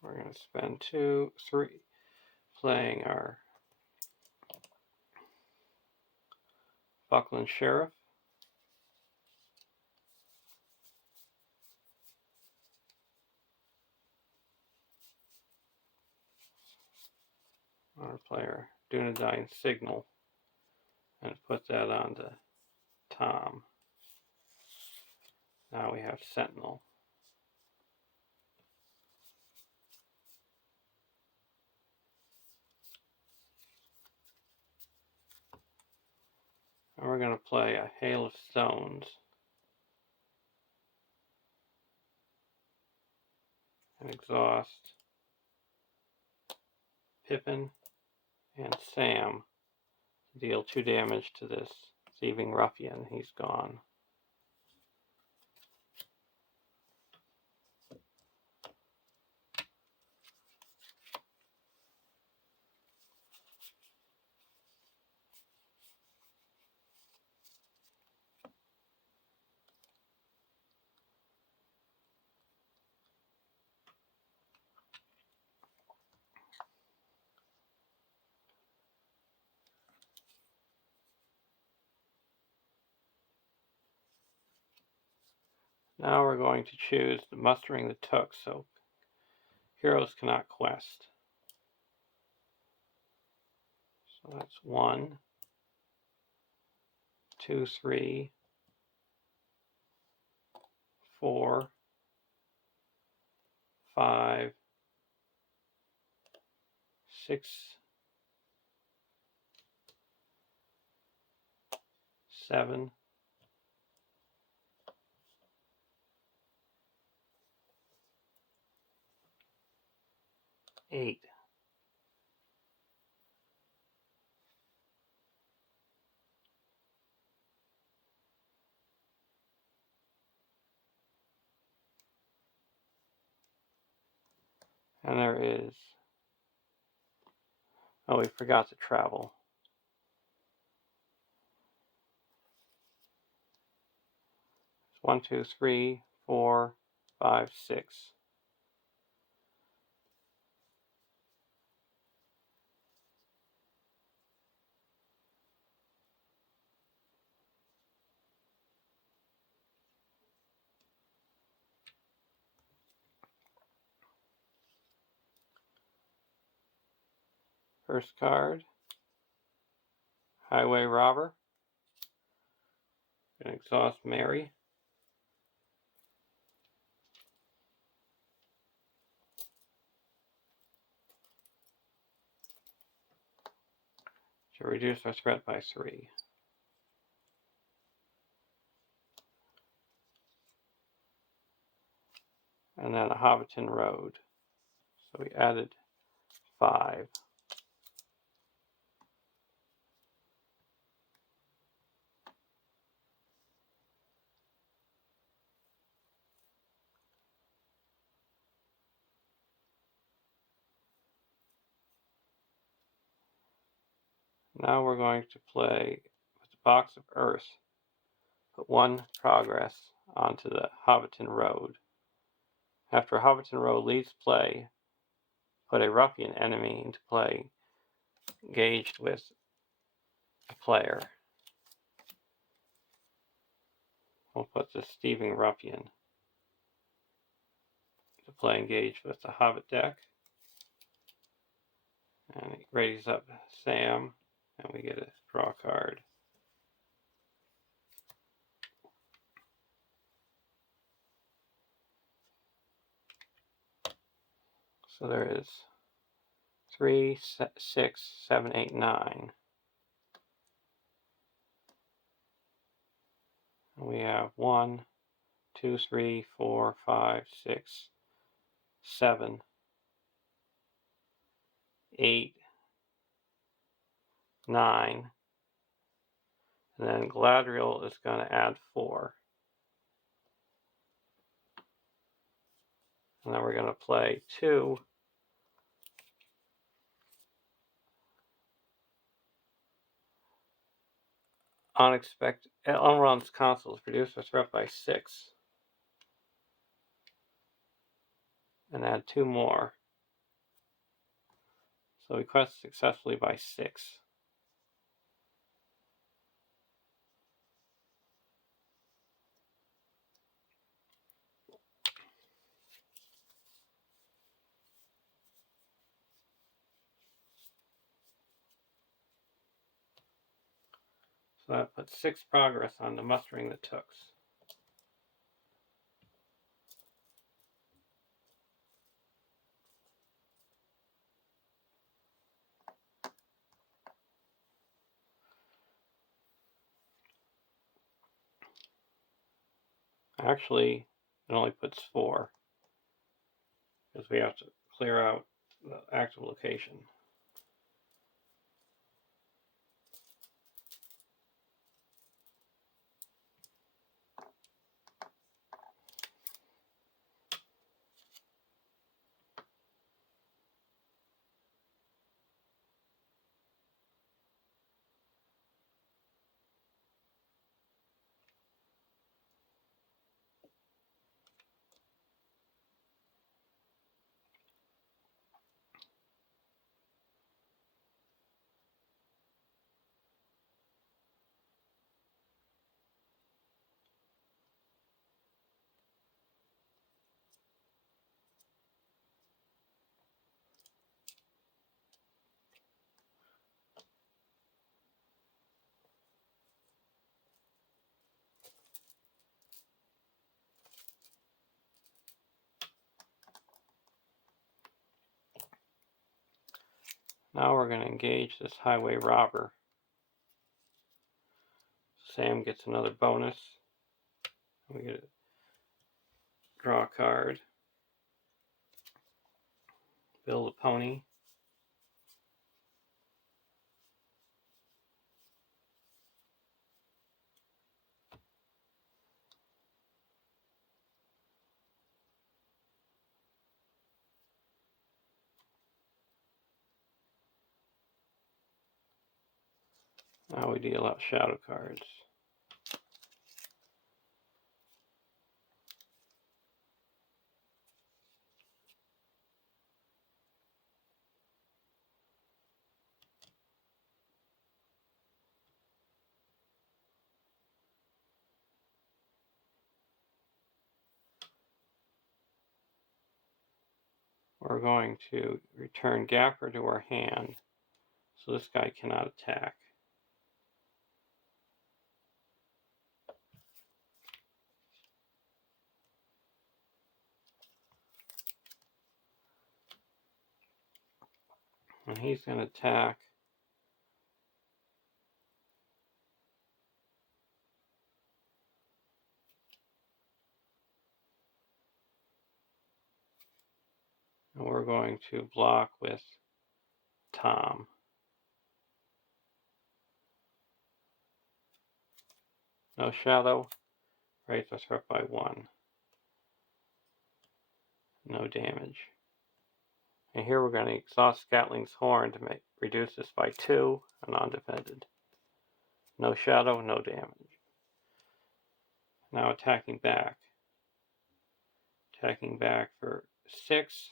We're going to spend 2, 3, playing our Buckland Sheriff. Our player Dunedain Signal, and put that onto Tom. Now we have Sentinel. And we're going to play a Hail of Stones. And exhaust Pippin and Sam to deal 2 damage to this Thieving Ruffian. He's gone. Now we're going to choose the mustering the took, so heroes cannot quest. So that's 1, 2, 3, 4, 5, 6, 7, 8. And there is, oh, we forgot to travel. It's 1, 2, 3, 4, 5, 6. First card, Highway Robber. Gonna exhaust Mary. To reduce our threat by 3. And then a Hobbiton Road. So we added 5. Now we're going to play with the Box of Earth. Put 1 progress onto the Hobbiton Road. After Hobbiton Road leaves play, put a ruffian enemy into play, engaged with a player. We'll put the Thieving Ruffian to play, engaged with the Hobbit deck. And it raises up Sam, and we get a draw card. So there is 3, 6, 7, 8, 9. And we have 1, 2, 3, 4, 5, 6, 7, 8, 9. And then Galadriel is going to add 4. And then we're going to play 2 unexpected unruns consoles, reduce our threat by 6. And add 2 more. So we quest successfully by 6. So that puts 6 progress on the mustering the tooks. Actually, it only puts 4, because we have to clear out the active location. Now we're going to engage this highway robber. Sam gets another bonus. We get to draw a card. Build a pony. Now we deal out shadow cards. We're going to return Gapper to our hand, so this guy cannot attack. And he's going to attack and we're going to block with Tom. No shadow, raise our threat by 1. No damage. And here we're going to exhaust Scatling's Horn to reduce this by 2 and undefended. No shadow, no damage. Now attacking back. Attacking back for 6.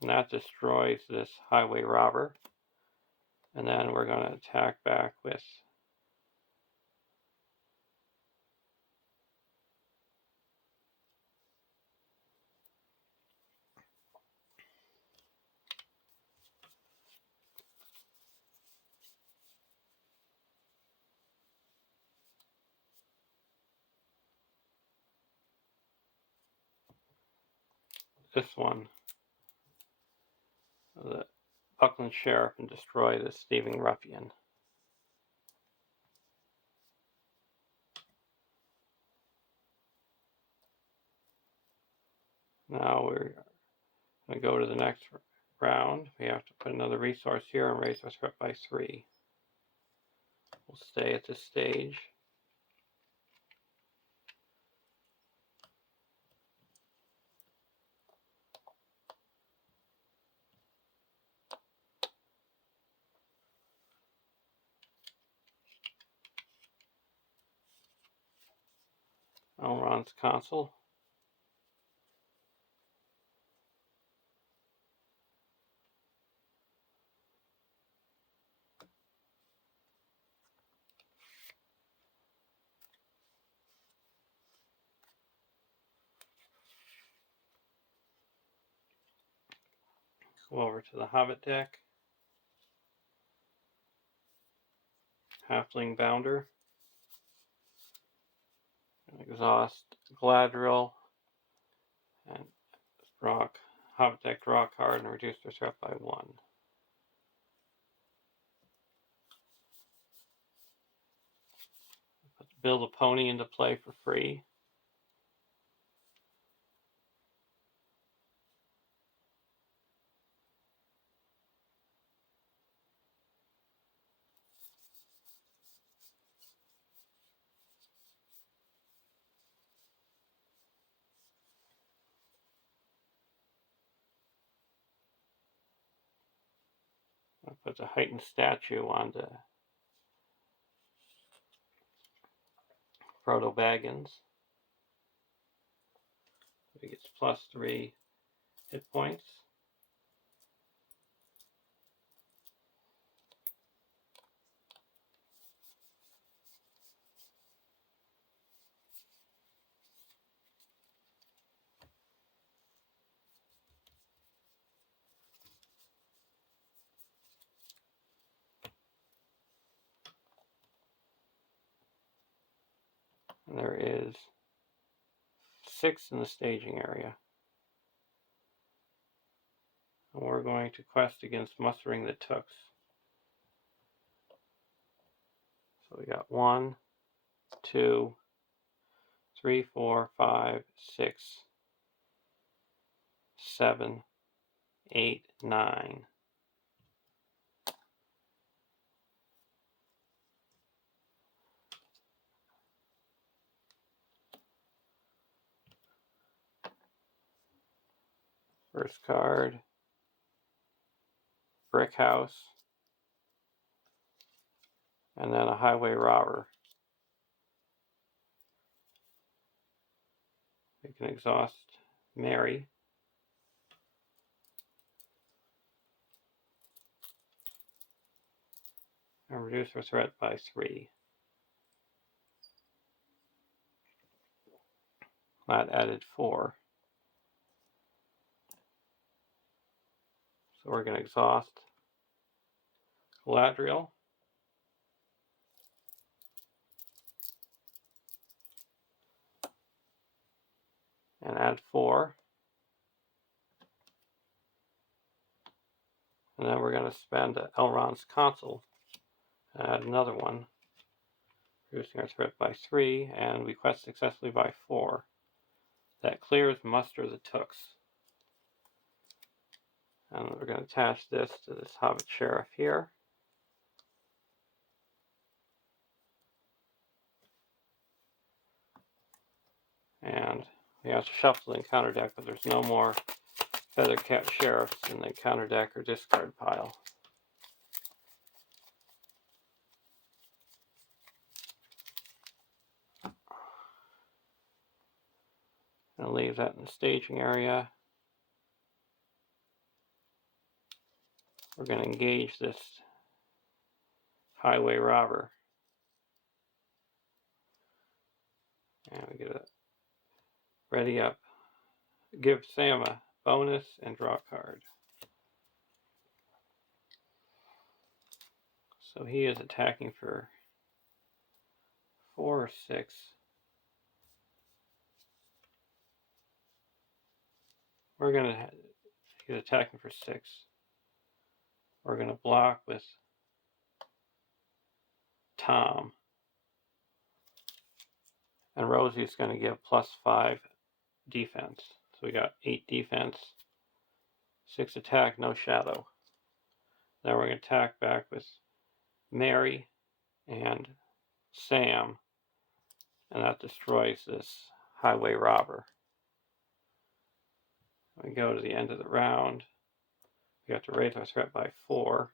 And that destroys this highway robber. And then we're going to attack back with this one, the Buckland Sheriff, and destroy this thieving ruffian. Now we're going to go to the next round. We have to put another resource here and raise our threat by 3. We'll stay at this stage. Elrond's Consul. Go over to the Hobbit deck. Halfling Bounder. Exhaust Gladrill. And Hobbit deck, draw a card and reduce their threat by 1. Build a pony into play for free. I put the heightened statue on the Proto Baggins. He gets +3 hit points. And there is 6 in the staging area. And we're going to quest against mustering the Tooks. So we got 1, 2, 3, 4, 5, 6, 7, 8, 9. First card, Brick House, and then a Highway Robber. We can exhaust Mary. And reduce our threat by 3. That added 4. So we're going to exhaust Galadriel. And add 4. And then we're going to spend Elrond's Consul. Add another one, reducing our threat by 3, and we quest successfully by 4. That clears Muster the Tooks. And we're going to attach this to this Hobbit Sheriff here. And we have to shuffle the encounter deck, but there's no more Feathercat Sheriffs in the encounter deck or discard pile. And leave that in the staging area. We're going to engage this Highway Robber. And we get it ready up. Give Sam a bonus and draw a card. So he is attacking for 4 or 6. We're going to, he's attacking for 6. We're going to block with Tom. And Rosie's going to give +5 defense. So we got 8 defense, 6 attack, no shadow. Now we're going to attack back with Mary and Sam. And that destroys this Highway Robber. We go to the end of the round. We have to raise our threat by 4.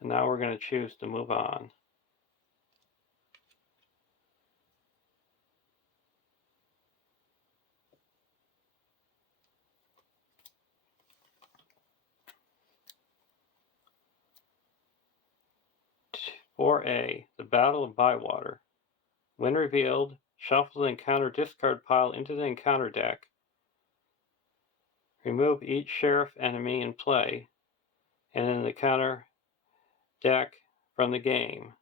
And now we're going to choose to move on. For A, the Battle of Bywater. When revealed, shuffle the encounter discard pile into the encounter deck. Remove each sheriff enemy in play, and in the counter deck from the game.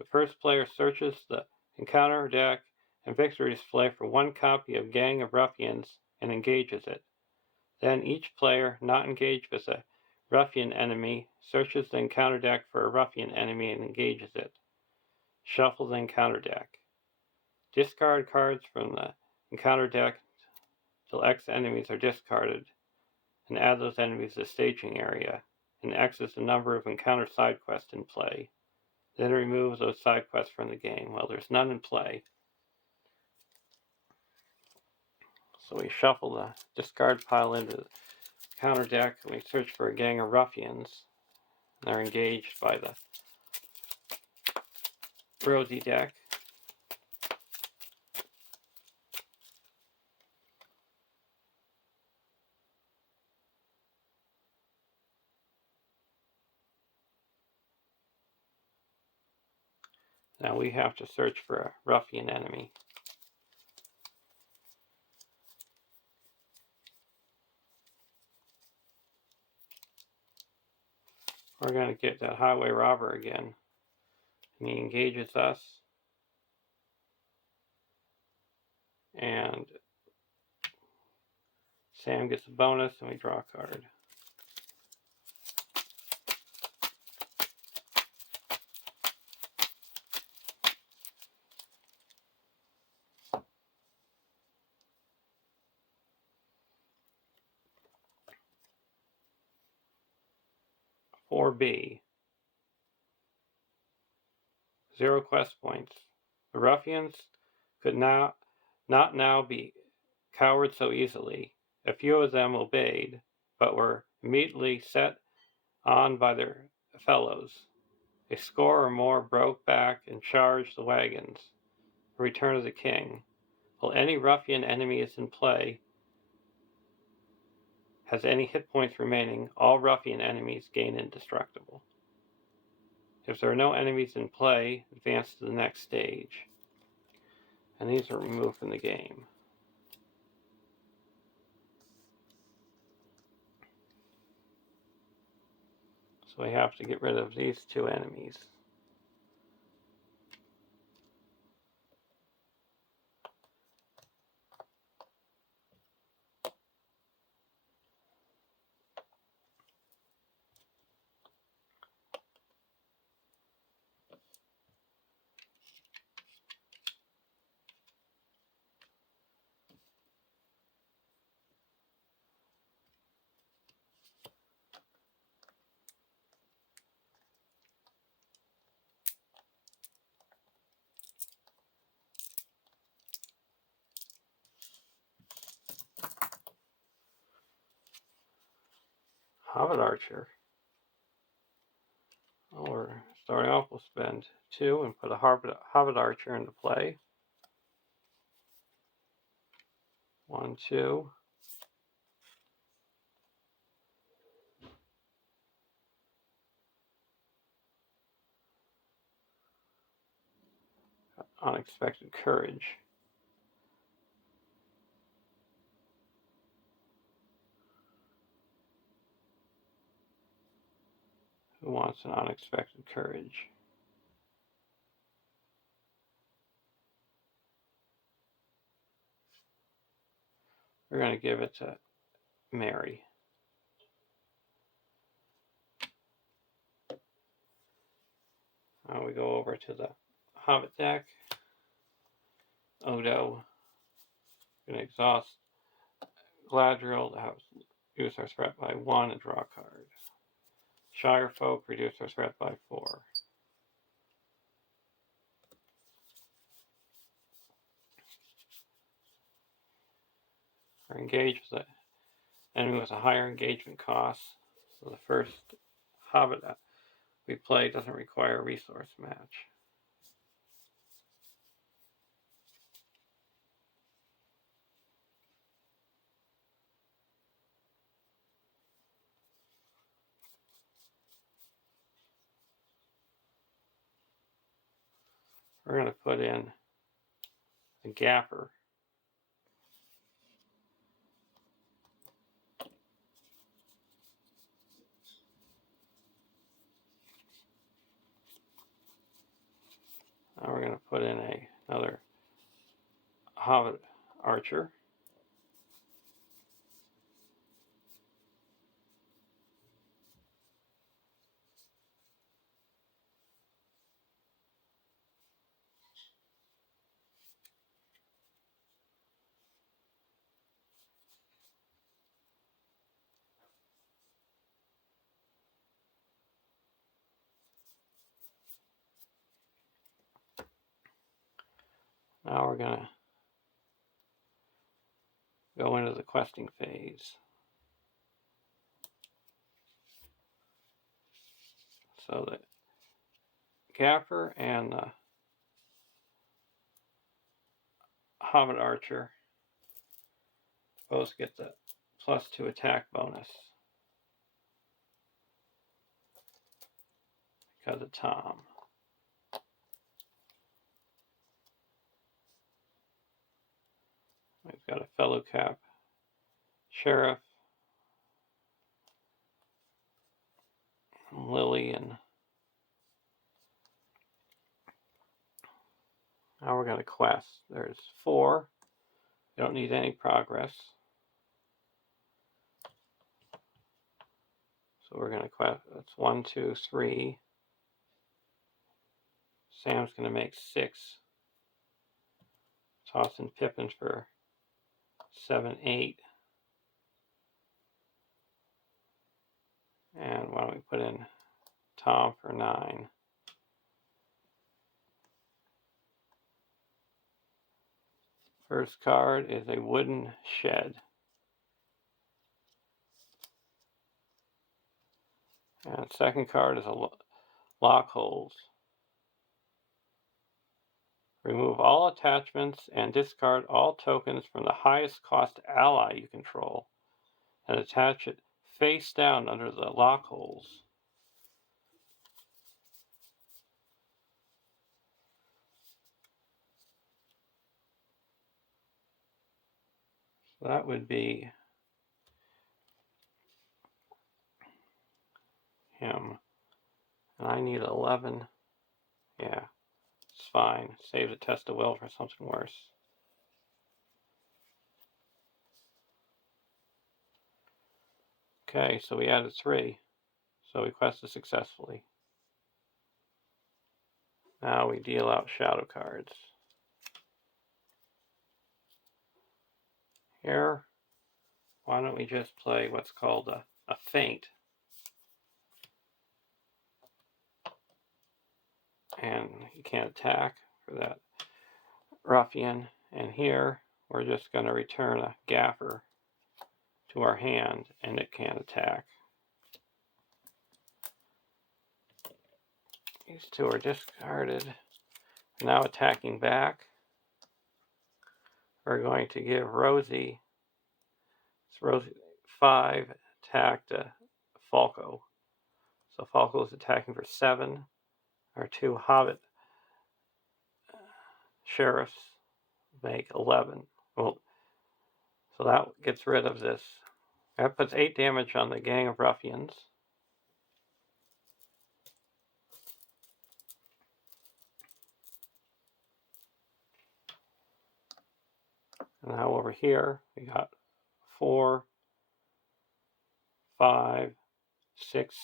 The first player searches the encounter deck and victory display for 1 copy of Gang of Ruffians and engages it. Then each player not engaged with a ruffian enemy searches the encounter deck for a ruffian enemy and engages it. Shuffle the encounter deck. Discard cards from the encounter deck till X enemies are discarded, and add those enemies to the staging area, and X is the number of encounter side quests in play. Then remove those side quests from the game. Well, there's none in play. So we shuffle the discard pile into the counter deck, and we search for a gang of ruffians. They're engaged by the Rosie deck. Now we have to search for a ruffian enemy. We're going to get that Highway Robber again. And he engages us. And Sam gets a bonus, and we draw a card. For B, 0 quest points. The ruffians could not now be cowards so easily. A few of them obeyed, but were immediately set on by their fellows. A score or more broke back and charged the wagons. The return of the king. While any ruffian enemy is in play, has any hit points remaining, all ruffian enemies gain indestructible. If there are no enemies in play, advance to the next stage. And these are removed from the game. So we have to get rid of these 2 enemies. Hobbit Archer. Well, we're starting off, we'll spend 2 and put a Hobbit Archer into play. 1, 2. Unexpected Courage. Who wants an Unexpected Courage? We're going to give it to Mary. Now we go over to the Hobbit deck. Odo. Going to exhaust Gladriel to have reduce our threat by 1 and draw a card. Shire folk reduce our threat by 4. Our engage with the enemy with a higher engagement cost. So the first Hobbit we play doesn't require a resource match. We're going to put in a Gaffer. Now we're going to put in another Hobbit Archer. Now we're going to go into the questing phase. So the Gaffer and the Hobbit Archer both get the +2 attack bonus because of Tom. We've got a fellow cap Sheriff, Lily, and now we're going to quest. There's 4. You don't need any progress. So we're going to quest, that's 1, 2, 3. Sam's going to make 6. Tossing Pippin for 7, 8. And why don't we put in Tom for 9. First card is a wooden shed. And second card is a lock holes. Remove all attachments and discard all tokens from the highest cost ally you control and attach it face down under the lock holes. So that would be him. And I need 11. Yeah, it's fine. Save the test of will for something worse. Okay, so we added 3. So we quested successfully. Now we deal out shadow cards. Here, why don't we just play what's called a feint. And you can't attack for that ruffian. And here, we're just going to return a gaffer to our hand, and it can't attack. These 2 are discarded. Now attacking back, we're going to give Rosie, it's Rosie 5 attack to Falco. So Falco is attacking for 7. Our 2 Hobbit sheriffs make 11. Well, so that gets rid of this. That puts 8 damage on the gang of ruffians. And now over here, we got 4, 5, 6,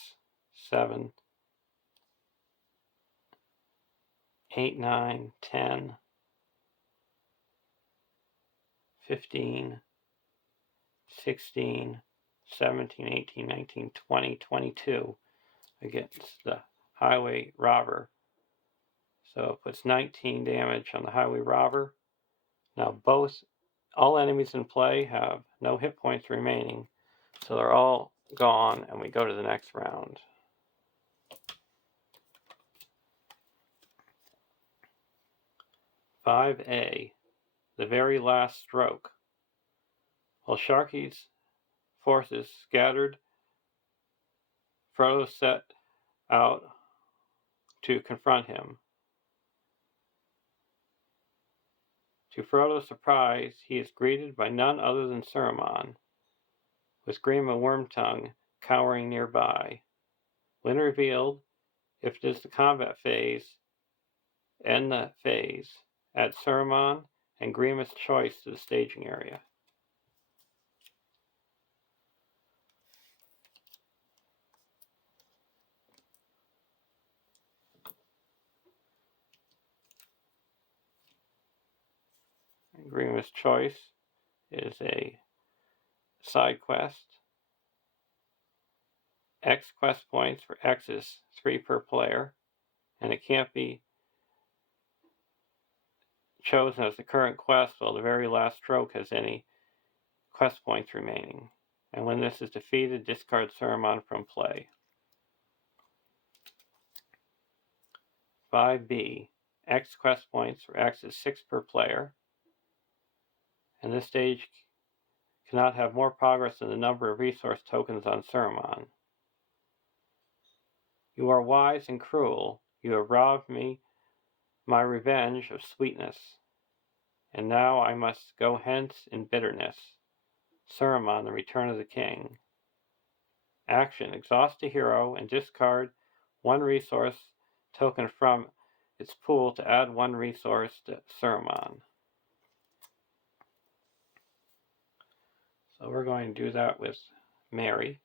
7, 8, 9, 10, 15, 16, 17, 18, 19, 20, 22 against the highway robber. So it puts 19 damage on the highway robber. Now all enemies in play have no hit points remaining, so they're all gone, and we go to the next round. "5A, the very last stroke. While Sharky's forces scattered, Frodo set out to confront him. To Frodo's surprise, he is greeted by none other than Saruman, with Grima Wormtongue cowering nearby. When revealed, if it is the combat phase, end the phase. Add Saruman and Grima's choice to the staging area." And Grima's choice is a side quest. X quest points for X is 3 per player, and it can't be chosen as the current quest while the very last stroke has any quest points remaining. And when this is defeated, discard Saruman from play. 5B, X quest points for X is 6 per player, and this stage cannot have more progress than the number of resource tokens on Saruman. "You are wise and cruel. You have robbed me my revenge of sweetness, and now I must go hence in bitterness. Saruman, the Return of the King." Action: exhaust a hero and discard 1 resource token from its pool to add 1 resource to Saruman. So we're going to do that with Mary.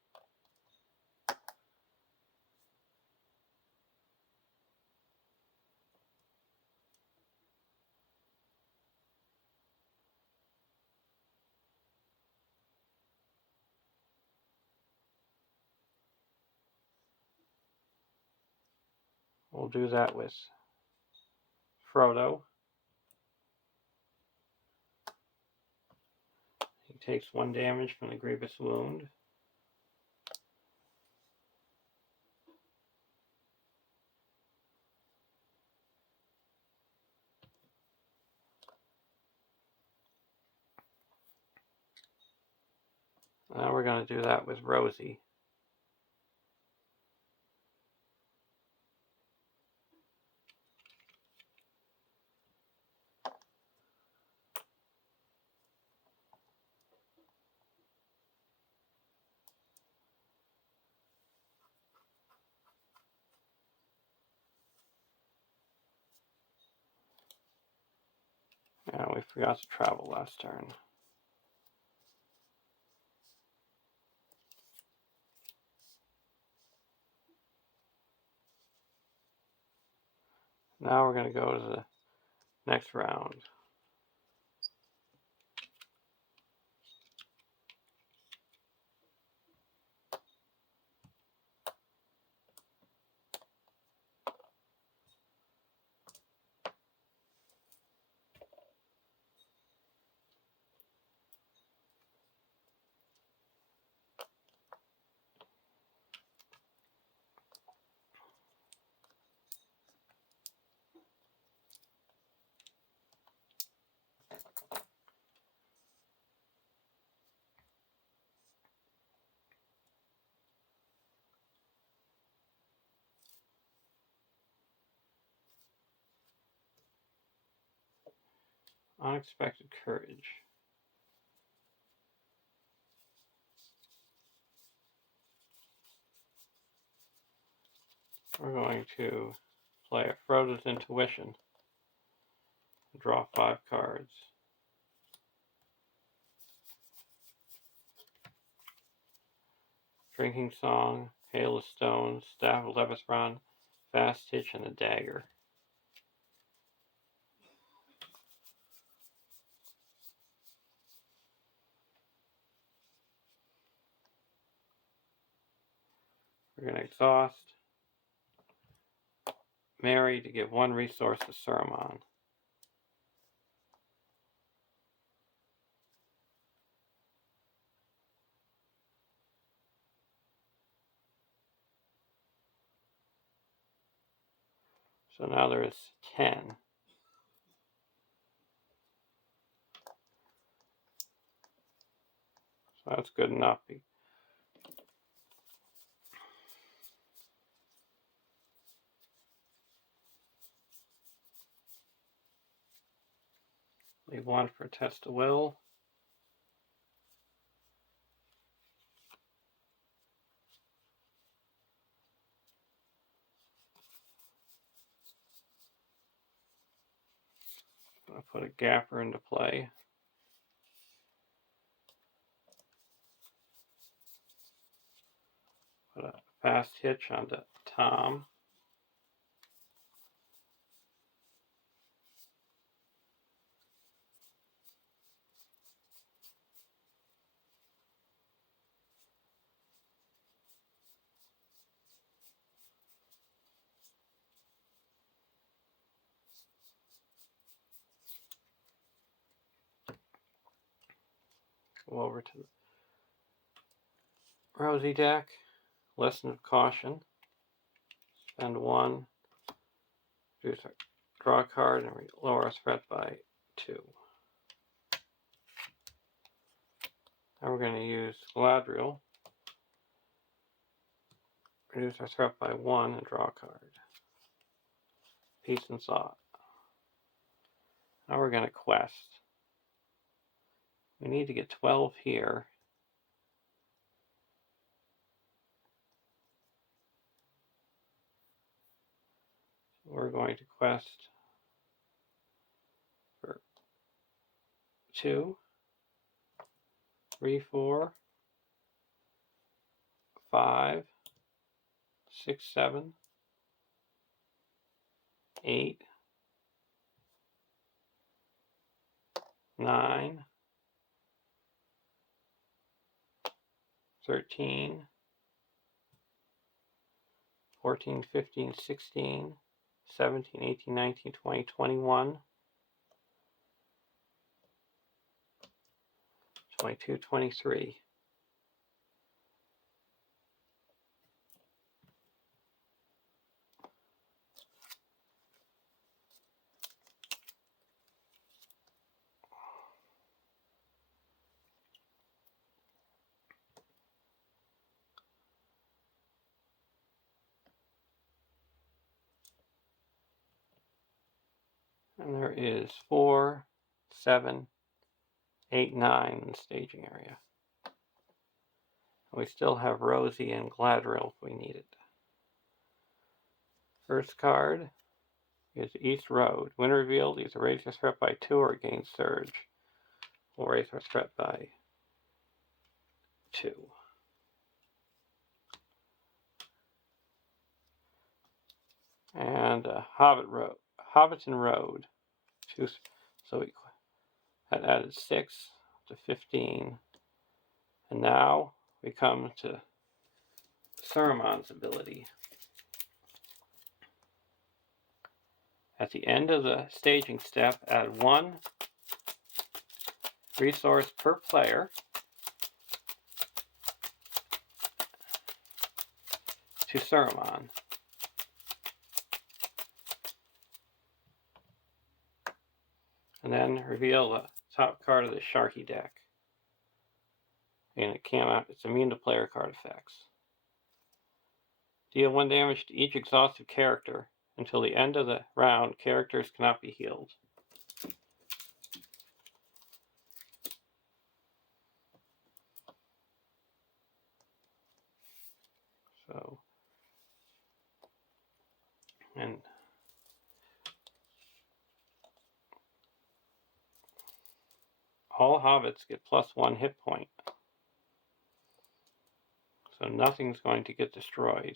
We'll do that with Frodo. He takes 1 damage from the grievous wound. Now we're going to do that with Rosie. Yeah, we forgot to travel last turn. Now we're going to go to the next round. Unexpected courage. We're going to play a Frodo's Intuition. Draw 5 cards. Drinking Song, Hail of Stones, Staff of Levithron, Fast Hitch, and a Dagger. We're going to exhaust Mary to give 1 resource to Saruman. So now there is 10. So that's good enough. Leave 1 for Test of Will. I'm going to put a Gapper into play. Put a Fast Hitch onto Tom. Go over to the Rosie deck. Lesson of Caution. Spend 1. Draw a card and lower our threat by 2. Now we're going to use Galadriel. Reduce our threat by 1 and draw a card. Peace and Thought. Now we're going to quest. We need to get 12 here. We're going to quest for 2. 3, 4, 5, 6, 7, 8, 9, 13, 14, 15, 16, 17, 18, 19, 20, 21, 22, 23. And there is 4, 7, 8, 9 in the staging area. We still have Rosie and Gladriel if we need it. First card is East Road. When revealed, either raise your threat by 2 or gain Surge. We'll raise our threat by 2. And Hobbiton Road. So we had added 6 to 15. And now we come to Saruman's ability. At the end of the staging step, add 1 resource per player to Saruman. And then reveal the top card of the Sharky deck. And it's immune to player card effects. Deal 1 damage to each exhausted character. Until the end of the round, characters cannot be healed. So, and all hobbits get +1 hit point. So nothing's going to get destroyed.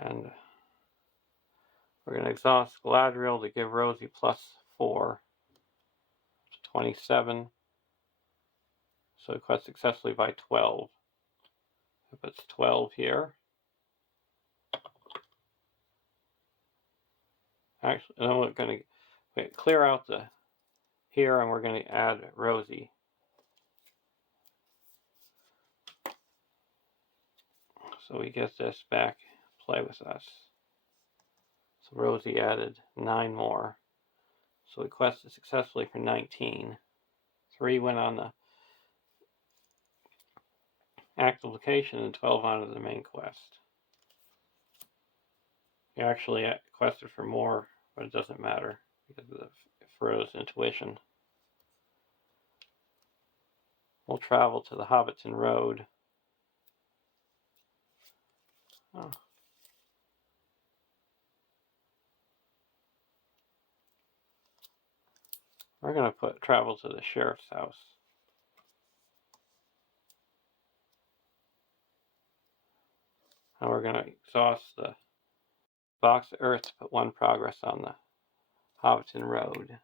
And we're going to exhaust Gladriel to give Rosie +4 to 27. So it quest successfully by 12. If it's 12 here. Actually, then we're going to clear out the here, and we're going to add Rosie. So we get this back, play with us. So Rosie added 9 more. So we quested successfully for 19. 3 went on the active location and 12 onto the main quest. We actually quested for more, but it doesn't matter because of the Fro's intuition. We'll travel to the Hobbiton Road. Oh. We're going to travel to the sheriff's house. And we're going to exhaust the box of earth to put 1 progress on the Hobbiton Road.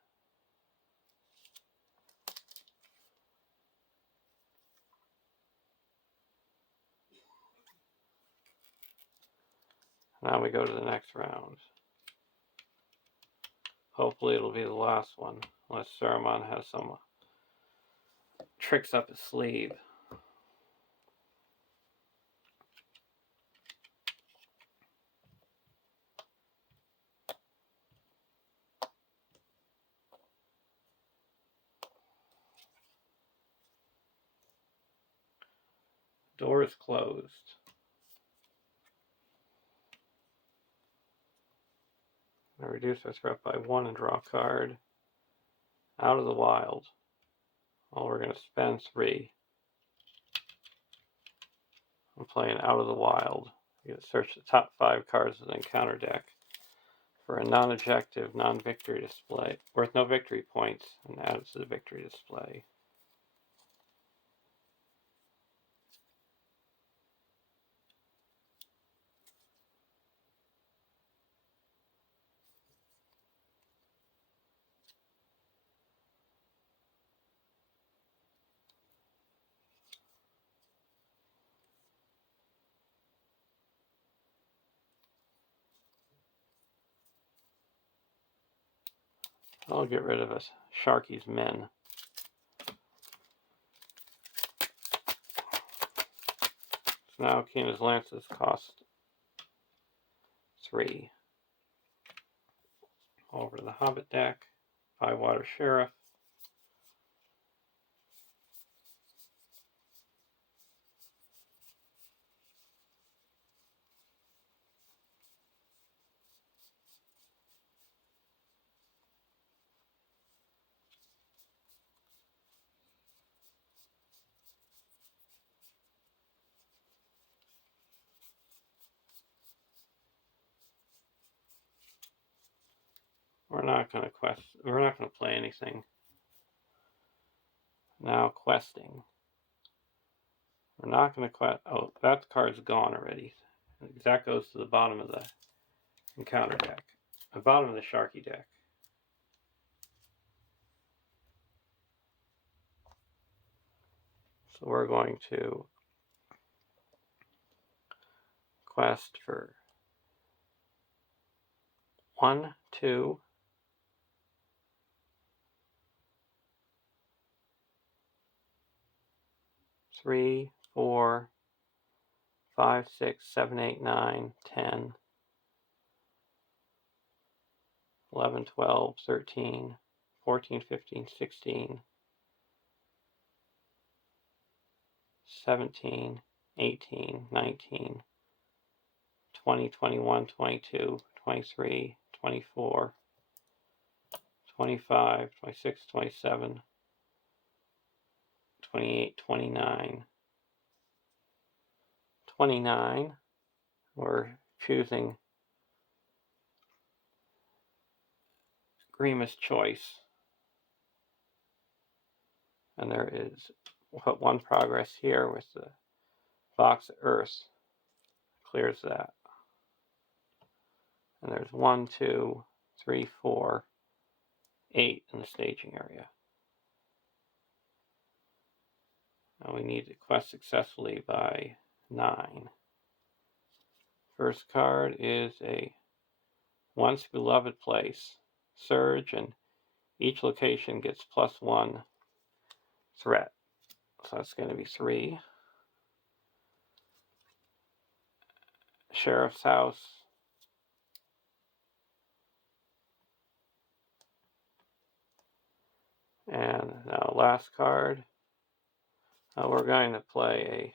Now we go to the next round. Hopefully it'll be the last one, unless Saruman has some tricks up his sleeve. Door is closed. I reduce our threat by 1 and draw a card. Out of the Wild. Well, we're going to spend 3. I'm playing Out of the Wild. You can search the top 5 cards of the encounter deck for a non-objective, non-victory display worth no victory points and add it to the victory display. I'll get rid of a Sharky's Men. So now Keena's Lances cost 3. Over to the Hobbit deck. 5 Water Sheriff. We're not going to play anything. Now questing. We're not going to quest. Oh, that card's gone already. That goes to the bottom of the encounter deck. The bottom of the Sharky deck. So we're going to quest for 1, 2, 3, 4, 5, 6, 7, 8, 9, 10, 11, 12, 13, 14, 15, 16, 17, 18, 19, 20, 21, 22, 23, 24, 25, 26, 27, 28, 29. 29. We're choosing Grima's Choice. And there is one progress here with the box of Earth. Clears that. And there's 1, 2, 3, 4, 8 in the staging area. And we need to quest successfully by 9. First card is a Once Beloved Place. Surge, and each location gets +1 threat. So that's going to be 3. Sheriff's House. And now last card. We're going to play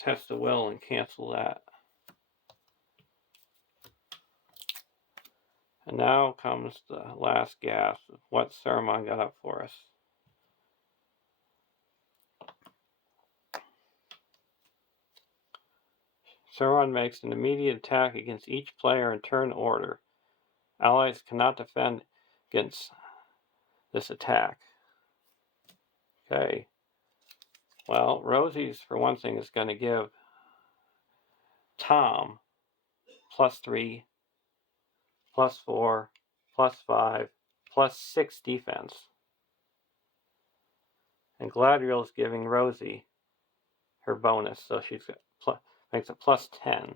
a Test of Will and cancel that. And now comes the last gasp of what Saruman got up for us. Saruman makes an immediate attack against each player in turn order. Allies cannot defend against this attack. Okay. Well, Rosie's, for one thing, is going to give Tom +3, +4, +5, +6 defense. And Gladriel's giving Rosie her bonus, so she's makes it +10.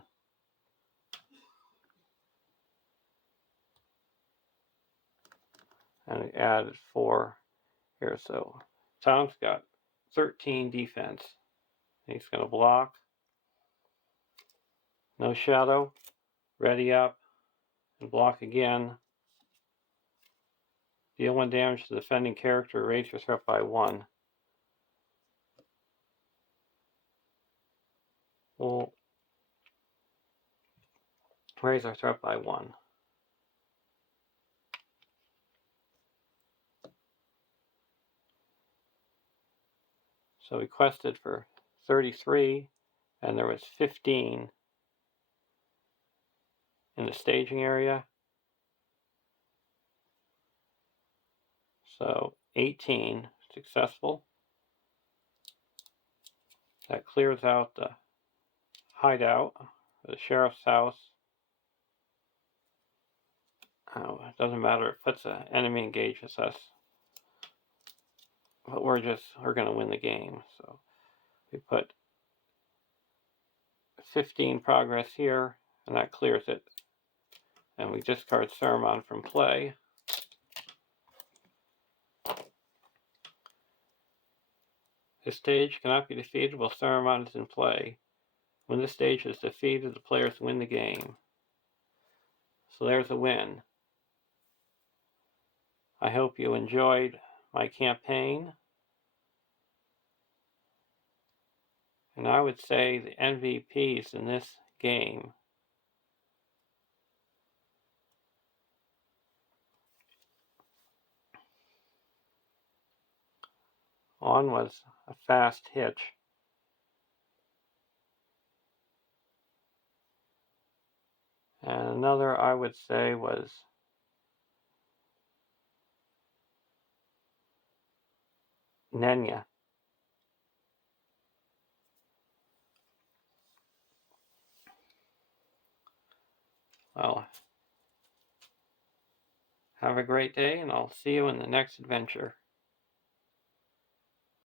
And we added 4 here, so Tom's got 13 defense. He's going to block. No shadow. Ready up. And block again. Deal 1 damage to the defending character. Raise your threat by 1. We'll raise our threat by 1. So we quested for 33, and there was 15 in the staging area. So 18 successful. That clears out the hideout, the sheriff's house. Oh, it doesn't matter, it puts an enemy engages us. But we're going to win the game. So we put 15 progress here, and that clears it. And we discard Saruman from play. This stage cannot be defeated while Saruman is in play. When this stage is defeated, the players win the game. So there's a win. I hope you enjoyed my campaign. And I would say the MVPs in this game one was a fast hitch. And another I would say was Nenya. Well, have a great day, and I'll see you in the next adventure.